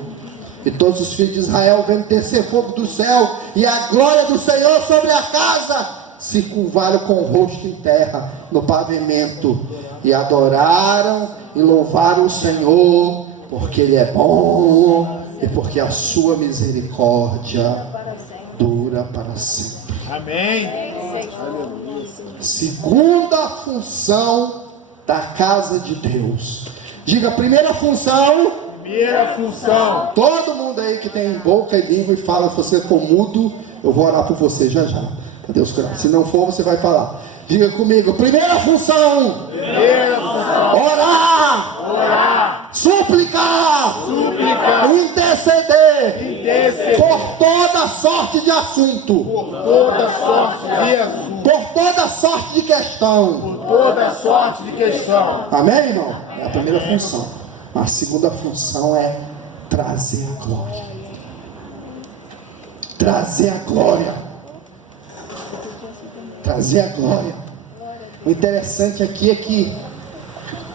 E todos os filhos de Israel, vendo descer fogo do céu e a glória do Senhor sobre a casa, se curvaram com o rosto em terra, no pavimento, e adoraram e louvaram o Senhor, porque Ele é bom, e porque a sua misericórdia dura para sempre. Amém. Segunda função da casa de Deus. Diga, primeira função Primeira função. Todo mundo aí que tem boca e língua e fala, se você for mudo, eu vou orar por você já já. Cadê os corações? Se não for, você vai falar. Diga comigo, primeira função. Primeira função. Orar. Orar. Suplicar. Suplicar. Interceder. Interceder. Por toda sorte de assunto. Por toda sorte de assunto. Por toda sorte de questão. Por toda sorte de questão. Amém, irmão? É a primeira função. A segunda função é trazer a glória. Trazer a glória. Trazer a glória. O interessante aqui é que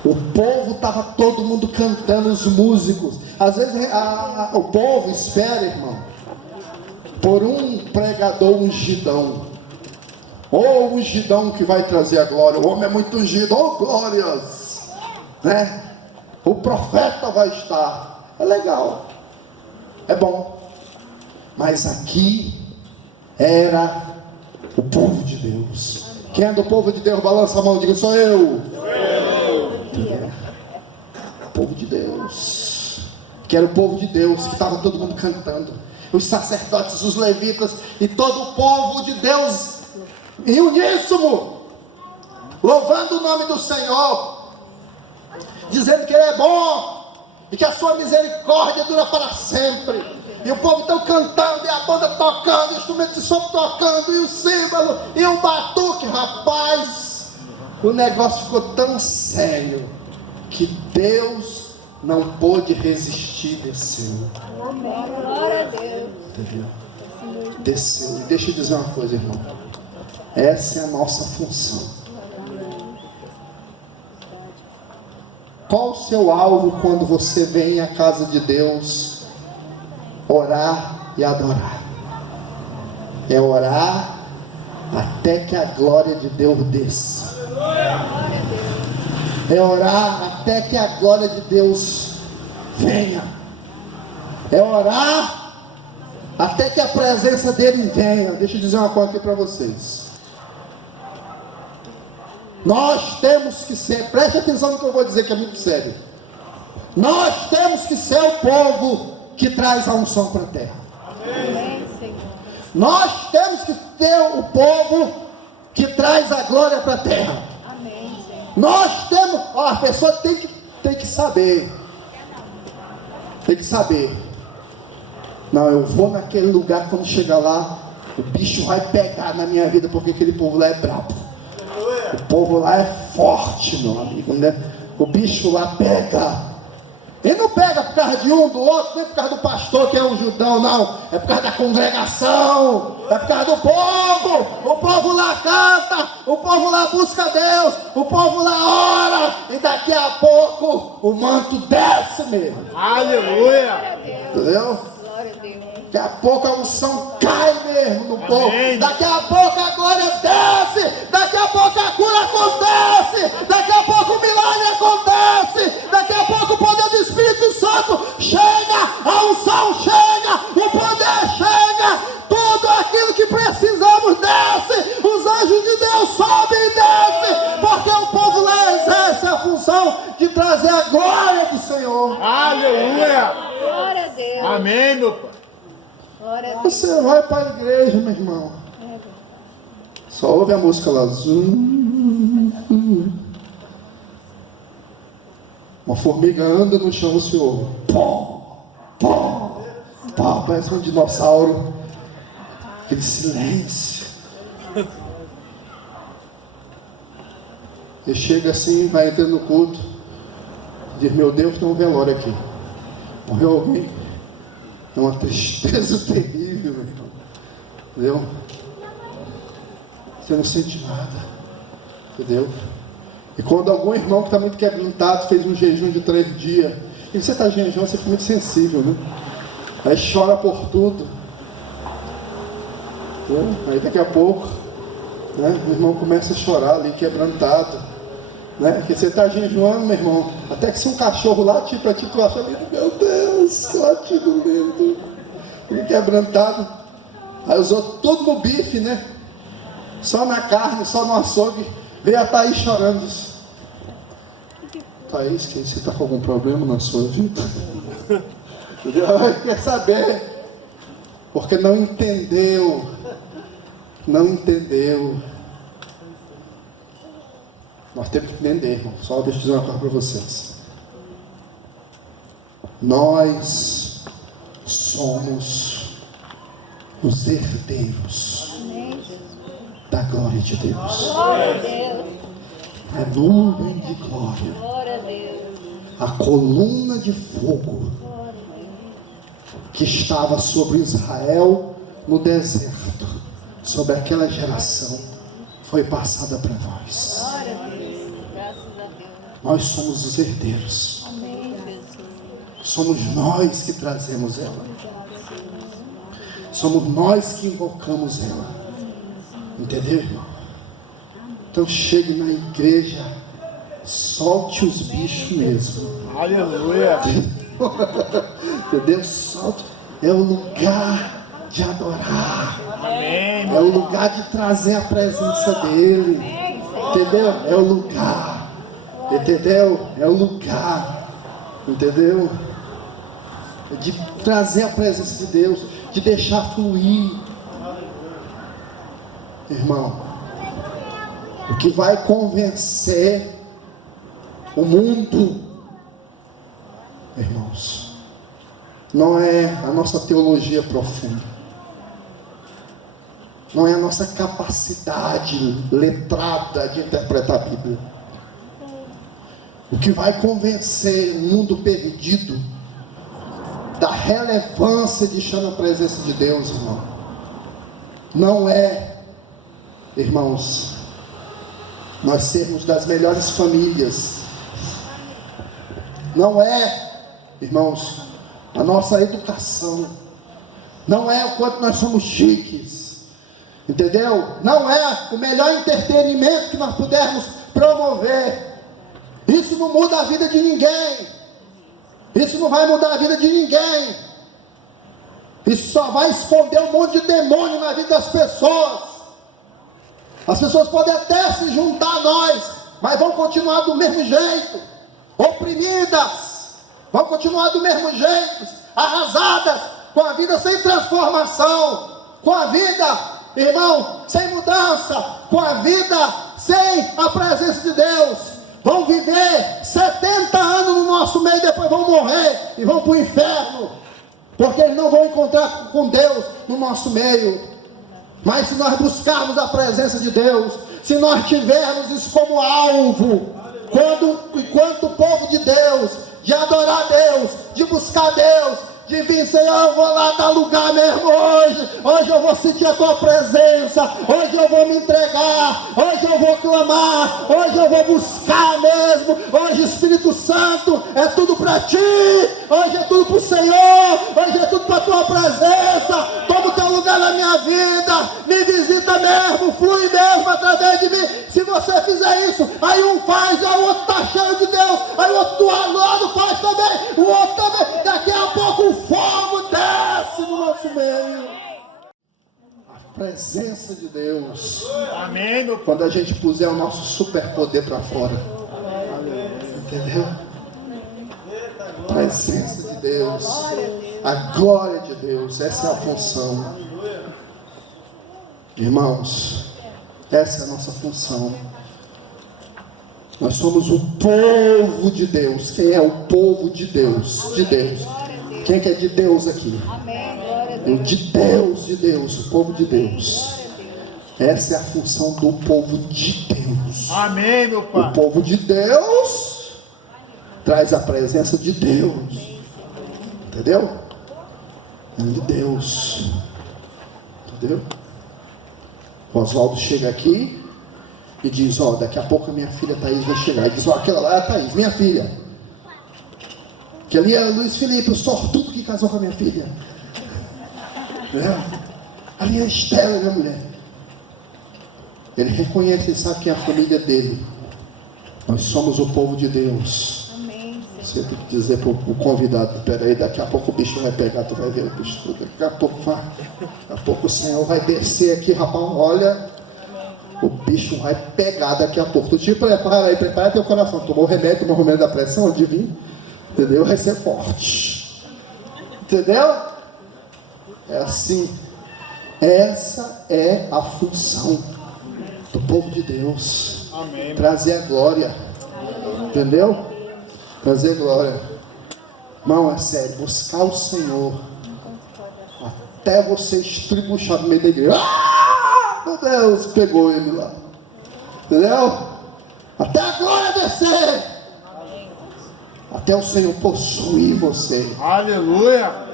o povo estava todo mundo cantando, os músicos. Às vezes o povo espera, irmão, por um pregador ungidão. Ou o ungidão que vai trazer a glória. O homem é muito ungido, oh glórias, né? O profeta vai estar. É legal, é bom. Mas aqui era o povo de Deus. Quem é do povo de Deus? Balança a mão, diga, sou eu. O povo de Deus. Que era o povo de Deus, que estava todo mundo cantando. Os sacerdotes, os levitas e todo o povo de Deus em uníssono, louvando o nome do Senhor, dizendo que Ele é bom e que a sua misericórdia dura para sempre. E o povo então cantando, e a banda tocando, o instrumento de som tocando, e o símbolo, e o batuque. Rapaz, o negócio ficou tão sério que Deus não pôde resistir, desceu. Glória a Deus. Entendeu? Desceu. E deixa eu dizer uma coisa, irmão. Essa é a nossa função. Qual o seu alvo quando você vem à casa de Deus orar e adorar? É orar até que a glória de Deus desça. É orar até que a glória de Deus venha. É orar até que a presença dele venha. Deixa eu dizer uma coisa aqui para vocês. Nós temos que ser, preste atenção no que eu vou dizer, que é muito sério. Nós temos que ser o povo que traz a unção para a terra. Amém, Senhor. Nós temos que ter o povo que traz a glória para a terra. Amém, Senhor. Nós temos, a pessoa tem que saber. Tem que saber. Não, eu vou naquele lugar, quando chegar lá, o bicho vai pegar na minha vida, porque aquele povo lá é brabo. O povo lá é forte, meu amigo, né? O bicho lá pega. Ele não pega por causa de um, do outro, nem por causa do pastor que é um judão, não. É por causa da congregação, é por causa do povo. O povo lá canta, o povo lá busca Deus, o povo lá ora, e daqui a pouco o manto desce mesmo. Aleluia. Entendeu? Glória a Deus. Daqui a pouco a unção cai mesmo no povo. Amém. Daqui a pouco a glória desce. Daqui a pouco a cura acontece. Daqui a pouco o milagre acontece. Daqui a pouco o poder do Espírito Santo chega. A unção chega. O poder chega. Tudo aquilo que precisamos desce. Os anjos de Deus sobem e descem. Porque o povo lá exerce a função de trazer a glória do Senhor. Aleluia. Glória a Deus. Amém, meu Pai. Glória a Deus. Você vai para a igreja, meu irmão. Só ouve a música lá. Uma formiga anda no chão, o Senhor. Pó, pó, pó. Parece um dinossauro. Aquele silêncio. E chega assim, vai entrando no culto. Diz, meu Deus, tem um velório aqui. Morreu alguém. É uma tristeza terrível, meu irmão. Entendeu? Você não sente nada. Entendeu? E quando algum irmão que está muito quebrantado fez um jejum de 3 dias, e você está jejuando, você fica muito sensível, né? Aí chora por tudo. Aí daqui a pouco, né, o irmão começa a chorar ali, quebrantado. Né? Porque você está jejuando, meu irmão. Até que se um cachorro latir para ti, tu acha lindo. Meu Deus, que latido lindo. Fica quebrantado. Aí os outros, tudo no bife, né? Só na carne, só no açougue. Veio a Thaís chorando. Diz, Thaís, que você está com algum problema na sua vida? Entendeu? Quer saber? Porque não entendeu. Não entendeu. Nós temos que entender, irmão. Só deixa eu dizer uma coisa para vocês. Nós somos os herdeiros da glória de Deus. Glória a Deus. É nuvem de glória. Glória a Deus. A coluna de fogo que estava sobre Israel no deserto, sobre aquela geração, foi passada para nós. Glória a Deus. Graças a Deus. Nós somos os herdeiros. Amém, Jesus. Somos nós que trazemos ela. Somos nós que invocamos ela. Entendeu, irmão? Então chegue na igreja, solte os bichos mesmo. Aleluia. Entendeu? Solte. É o lugar de adorar. Amém. É o lugar de trazer a presença dele. Entendeu? É o lugar. Entendeu? É o lugar. Entendeu? De trazer a presença de Deus, de deixar fluir. Irmão, o que vai convencer o mundo, irmãos, não é a nossa teologia profunda, não é a nossa capacidade letrada de interpretar a Bíblia. O que vai convencer o mundo perdido da relevância de estar na presença de Deus, irmão, não é, irmãos, nós sermos das melhores famílias, não é, irmãos, a nossa educação, não é o quanto nós somos chiques, entendeu? Não é o melhor entretenimento que nós pudermos promover. Isso não muda a vida de ninguém. Isso não vai mudar a vida de ninguém. Isso só vai esconder um monte de demônio na vida das pessoas. As pessoas podem até se juntar a nós, mas vão continuar do mesmo jeito, oprimidas, vão continuar do mesmo jeito, arrasadas, com a vida sem transformação, com a vida, irmão, sem mudança, com a vida sem a presença de Deus. Vão viver 70 anos no nosso meio, depois vão morrer e vão para o inferno, porque eles não vão encontrar com Deus no nosso meio. Mas se nós buscarmos a presença de Deus, se nós tivermos isso como alvo, enquanto povo de Deus, de adorar a Deus, de buscar Deus, de vir, Senhor, eu vou lá dar lugar mesmo hoje eu vou sentir a tua presença, hoje eu vou me entregar, hoje eu vou clamar, hoje eu vou buscar mesmo, hoje Espírito Santo, é tudo para ti, hoje é tudo para o Senhor, hoje é tudo para a tua presença, toma o teu lugar na minha vida, me visita mesmo, flui mesmo através de mim. Se você fizer isso, aí um faz, aí o outro está cheio de Deus, aí o outro do lado faz também, o outro também, daqui a pouco o fogo desce no nosso meio. A presença de Deus. Amém, meu Pai. Quando a gente puser o nosso superpoder para fora. Entendeu? A presença de Deus. A glória de Deus. Essa é a função. Irmãos, essa é a nossa função. Nós somos o povo de Deus. Quem é o povo de Deus? De Deus. Quem que é de Deus aqui? Amém. Glória a O Deus. de Deus, o povo de Deus. Essa é a função do povo de Deus. Amém, meu O Pai. povo de Deus traz a presença de Deus. Entendeu? De Deus. Entendeu? O Oswaldo chega aqui e diz, ó, daqui a pouco a minha filha Thaís vai chegar. E diz, ó, aquela lá é a Thaís, minha filha. Que ali é o Luiz Felipe, o sortudo que casou com a minha filha. Ali é a Estela, minha mulher. Ele reconhece, ele sabe que é a família dele. Nós somos o povo de Deus. Amém. Você tem que dizer para o convidado, peraí, daqui a pouco o bicho vai pegar, tu vai ver o bicho, daqui a pouco vai. Daqui a pouco o Senhor vai descer aqui, rapaz, olha, o bicho vai pegar daqui a pouco. Tu te prepara aí, prepara teu coração. Tomou o remédio da pressão, adivinha? Entendeu? Vai ser forte. Entendeu? É assim. Essa é a função do povo de Deus. Amém. Trazer a glória. Entendeu? Trazer glória. Irmão, é sério. Buscar o Senhor até você estribuchar no meio da igreja. Ah, meu Deus, pegou ele lá. Entendeu? Até a glória descer. Até o Senhor possuir você. Aleluia.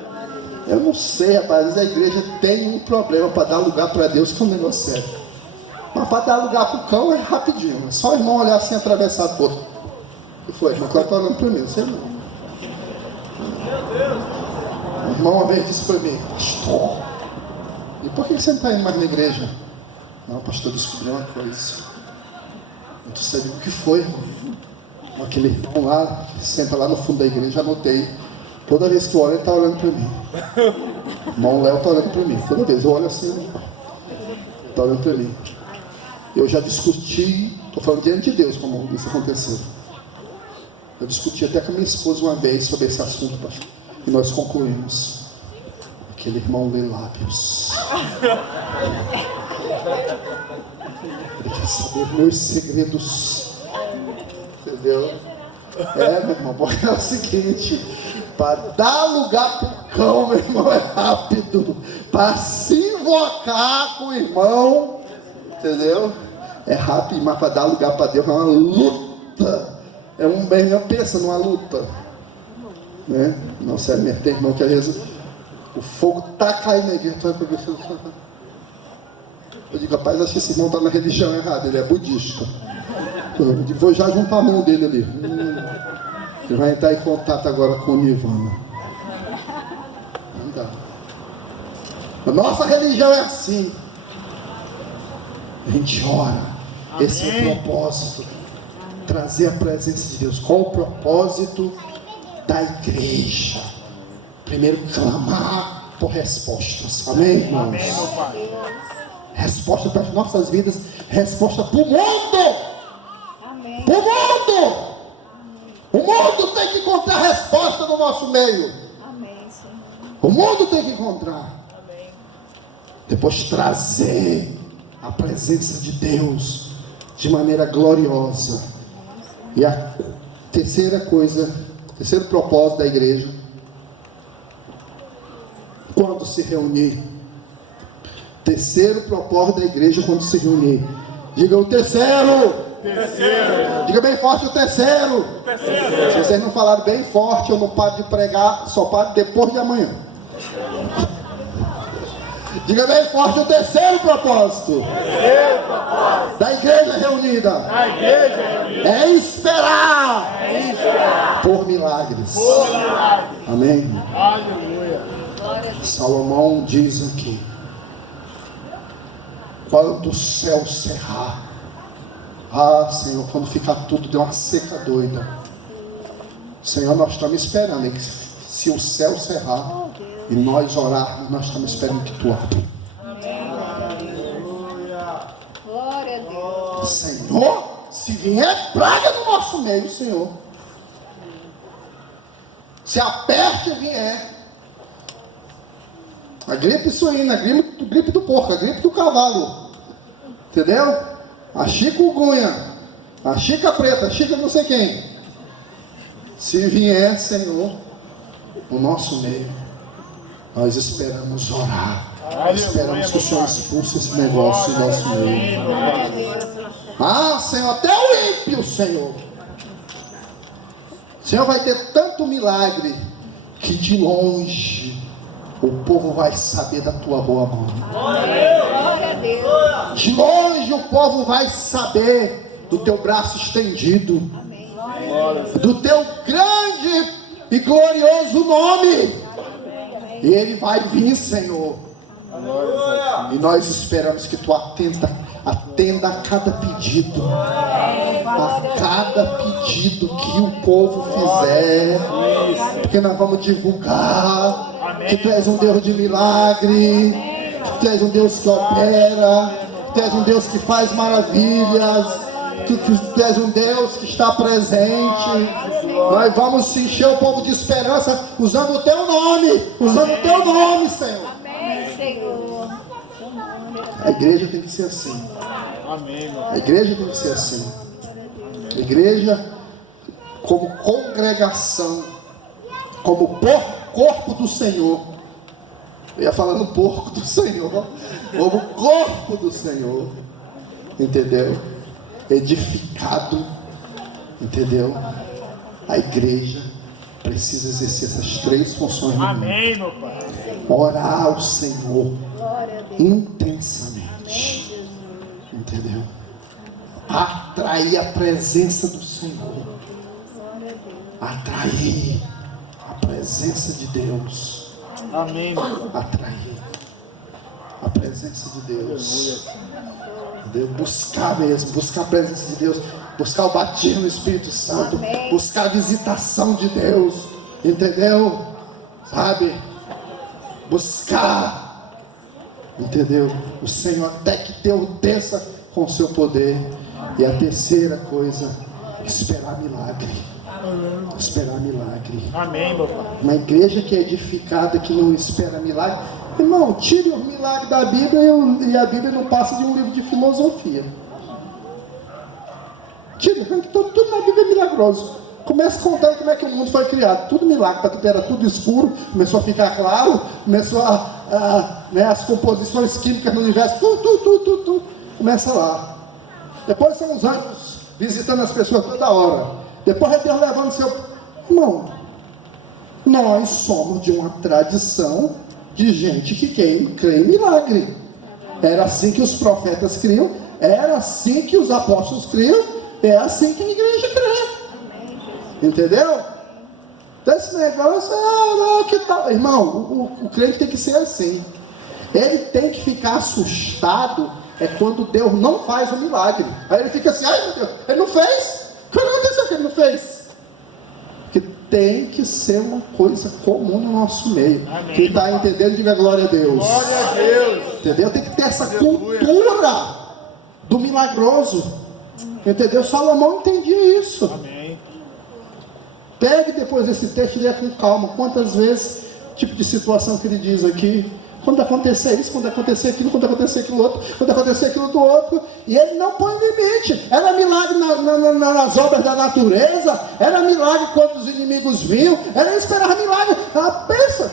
Eu não sei, rapaz, a igreja tem um problema para dar lugar para Deus, que é um negócio sério. Mas para dar lugar para o cão é rapidinho. É só o irmão olhar assim, atravessar a porta. O que foi? O irmão está olhando para mim, não sei não. O irmão uma vez disse para mim: pastor, e por que você não está indo mais na igreja? Não, pastor, descobriu uma coisa. Eu não sei o que foi, irmão. Aquele irmão lá, que senta lá no fundo da igreja, anotei. Toda vez que eu olho, ele está olhando para mim. O irmão Léo está olhando para mim. Toda vez eu olho assim, ele está olhando para mim. Eu já discuti, estou falando diante de Deus como isso aconteceu. Eu discuti até com a minha esposa uma vez sobre esse assunto, pastor. E nós concluímos. Aquele irmão lê lábios. Ele quer saber meus segredos. Entendeu? Meu irmão, porque é o seguinte: para dar lugar para o cão, meu irmão, é rápido. Para se invocar com o irmão, entendeu? É rápido, mas para dar lugar para Deus é uma luta. É um bem, pensa numa luta, né? Não, sério mesmo, tem irmão que às vezes o fogo tá caindo na igreja. Eu digo: rapaz, acho que esse irmão está na religião errada, ele é budista. Eu digo: vou já juntar a mão dele ali. Ele vai entrar em contato agora com o Nirvana. Não dá. A nossa religião é assim. A gente ora. Amém. Esse é o propósito. Trazer a presença de Deus. Qual o propósito da igreja? Primeiro, clamar por respostas. Amém, irmãos? Amém, meu Pai. Resposta para as nossas vidas. Resposta para o mundo. Amém. Para o mundo. O mundo tem que encontrar resposta no nosso meio. Amém, Senhor. O mundo tem que encontrar. Amém. Depois trazer a presença de Deus de maneira gloriosa. E a terceira coisa, o terceiro propósito da igreja, quando se reunir. Terceiro propósito da igreja quando se reunir. Diga o terceiro. Terceiro. Diga bem forte o terceiro. Terceiro. Se vocês não falaram bem forte, eu não paro de pregar, só paro depois de amanhã. Diga bem forte o terceiro propósito. Terceiro propósito. Da igreja reunida. A igreja reunida. É esperar. É esperar. Por milagres. Por milagre. Amém. Aleluia. Glória a Deus. Salomão diz aqui: quando o céu cerrar. Ah, Senhor, quando ficar tudo, deu uma seca doida. Senhor, nós estamos esperando, hein? Se o céu cerrar e nós orarmos, nós estamos esperando que Tu abra. Glória a Deus. Senhor, se vier praga no nosso meio, Senhor. Se a peste vier, a gripe suína, a gripe do porco, a gripe do cavalo, entendeu? A chikungunya, a chica preta, a chica não sei quem. Se vier, Senhor, no nosso meio, nós esperamos orar. Esperamos que o Senhor expulse esse negócio do nosso meio. Ah, Senhor, até o ímpio, Senhor. O Senhor vai ter tanto milagre que de longe o povo vai saber da Tua boa mão. Glória a Deus. De longe o povo vai saber do Teu braço estendido, Amém. do Teu grande e glorioso nome. E Ele vai vir, Senhor. E nós esperamos que Tu atenda a cada pedido. A cada pedido que o povo fizer. Porque nós vamos divulgar que Tu és um Deus de milagre, que Tu és um Deus que opera, que Tu és um Deus que faz maravilhas, que Tu és um Deus que está presente. Nós vamos encher o povo de esperança usando o teu nome. Usando o teu nome, Senhor. Amém, Senhor. A igreja tem que ser assim. Amém. A igreja tem que ser assim. A igreja, como congregação, como corpo do Senhor. Eu ia falar no porco do Senhor. Como corpo do Senhor. Entendeu? Edificado. Entendeu? A igreja precisa exercer essas três funções. Amém, meu Pai. Orar ao Senhor Glória a Deus. intensamente. Entendeu? Atrair a presença do Senhor. Atrair a presença de Deus. Amém, meu Pai. Atrair a presença de Deus. Entendeu? Buscar mesmo, buscar a presença de Deus, buscar o batismo no Espírito Santo, Amém. buscar a visitação de Deus, entendeu? Sabe? Buscar, entendeu? O Senhor até que te desça com o seu poder. E a terceira coisa, esperar milagre. Esperar milagre. Amém, meu Pai. Uma igreja que é edificada, que não espera milagre. Irmão, tire o milagre da Bíblia e a Bíblia não passa de um livro de filosofia. Tire, tudo na Bíblia é milagroso. Comece contando como é que o mundo foi criado. Tudo milagre, porque era tudo escuro, começou a ficar claro, começou as composições químicas no universo, tudo. Começa lá. Depois são os anjos visitando as pessoas toda hora. Depois é Deus levando seu... Irmão, nós somos de uma tradição de gente que crê em milagre. Era assim que os profetas criam, era assim que os apóstolos criam, é assim que a igreja crê. Entendeu? Então esse negócio, que tal? Irmão, o crente tem que ser assim. Ele tem que ficar assustado quando Deus não faz o milagre. Aí ele fica assim, ai meu Deus, ele não fez? O que aconteceu que ele não fez? Porque tem que ser uma coisa comum no nosso meio. Amém. Quem está entendendo, diga glória a Deus. Glória a Deus. Entendeu? Tem que ter essa cultura do milagroso. Entendeu? Salomão entendia isso. Amém. Pegue depois esse texto e leia com calma. Quantas vezes, tipo de situação que ele diz aqui, quando acontecer isso, quando acontecer aquilo, quando acontecer aquilo outro, quando acontecer aquilo do outro, e ele não põe limite. Era milagre nas obras da natureza, era milagre quando os inimigos vinham, era esperar milagre. Pensa,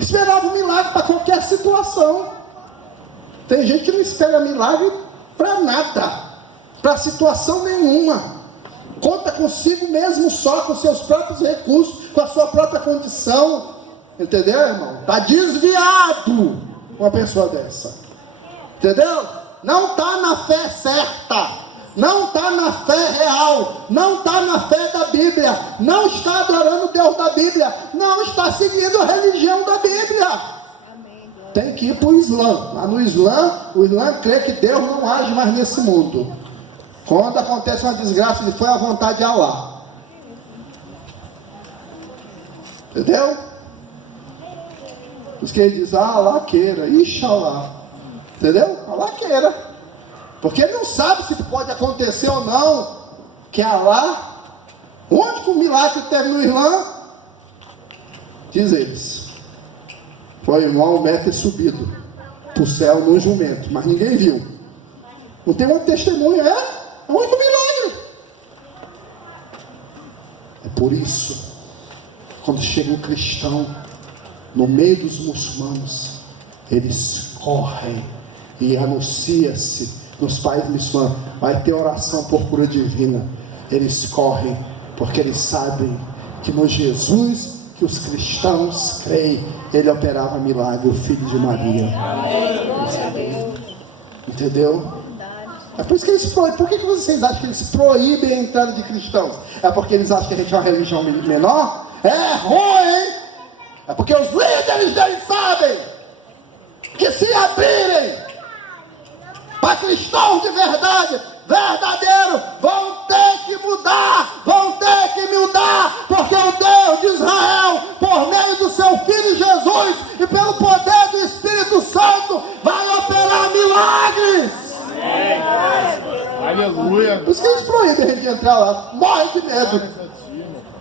esperava um milagre para qualquer situação. Tem gente que não espera milagre para nada, para situação nenhuma. Conta consigo mesmo só, com seus próprios recursos, com a sua própria condição. Entendeu, irmão? Está desviado uma pessoa dessa. Entendeu? Não está na fé certa. Não está na fé real. Não está na fé da Bíblia. Não está adorando o Deus da Bíblia. Não está seguindo a religião da Bíblia. Tem que ir para o Islã. Lá no Islã, o Islã crê que Deus não age mais nesse mundo. Quando acontece uma desgraça, ele foi à vontade de Allah. Entendeu? Os que ele diz, Allah queira, Ixalá. Entendeu? Allah queira. Porque ele não sabe se pode acontecer ou não. Que Allah, o único milagre que teve no Islã, diz eles, foi o Maomé ter subido para o céu num jumento, mas ninguém viu. Não tem uma testemunha, é o único milagre. É por isso, quando chega um cristão no meio dos muçulmanos, eles correm e anuncia-se nos países muçulmanos, vai ter oração por cura divina. Eles correm porque eles sabem que no Jesus que os cristãos creem, ele operava milagre, o filho de Maria. Entendeu? É por isso que eles proíbem. Por que vocês acham que eles proíbem a entrada de cristãos? É porque eles acham que a gente é uma religião menor? É ruim! É porque os líderes deles sabem que se abrirem para cristãos de verdade, verdadeiro, vão ter que mudar, porque o Deus de Israel, por meio do seu Filho Jesus e pelo poder do Espírito Santo, vai operar milagres. Aleluia. Por isso que eles proíbem a gente entrar lá, morre de medo.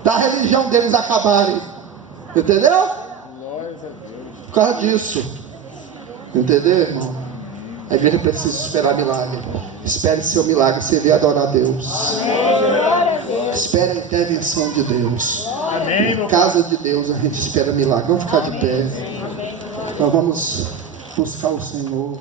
da religião deles acabarem. Entendeu? Por causa disso. Entendeu, irmão? A igreja precisa esperar milagre. Espere seu milagre, você vê adorar a Deus. Espere a intervenção de Deus. Amém, Na casa de Deus a gente espera milagre. Vamos ficar de pé. Nós vamos buscar o Senhor.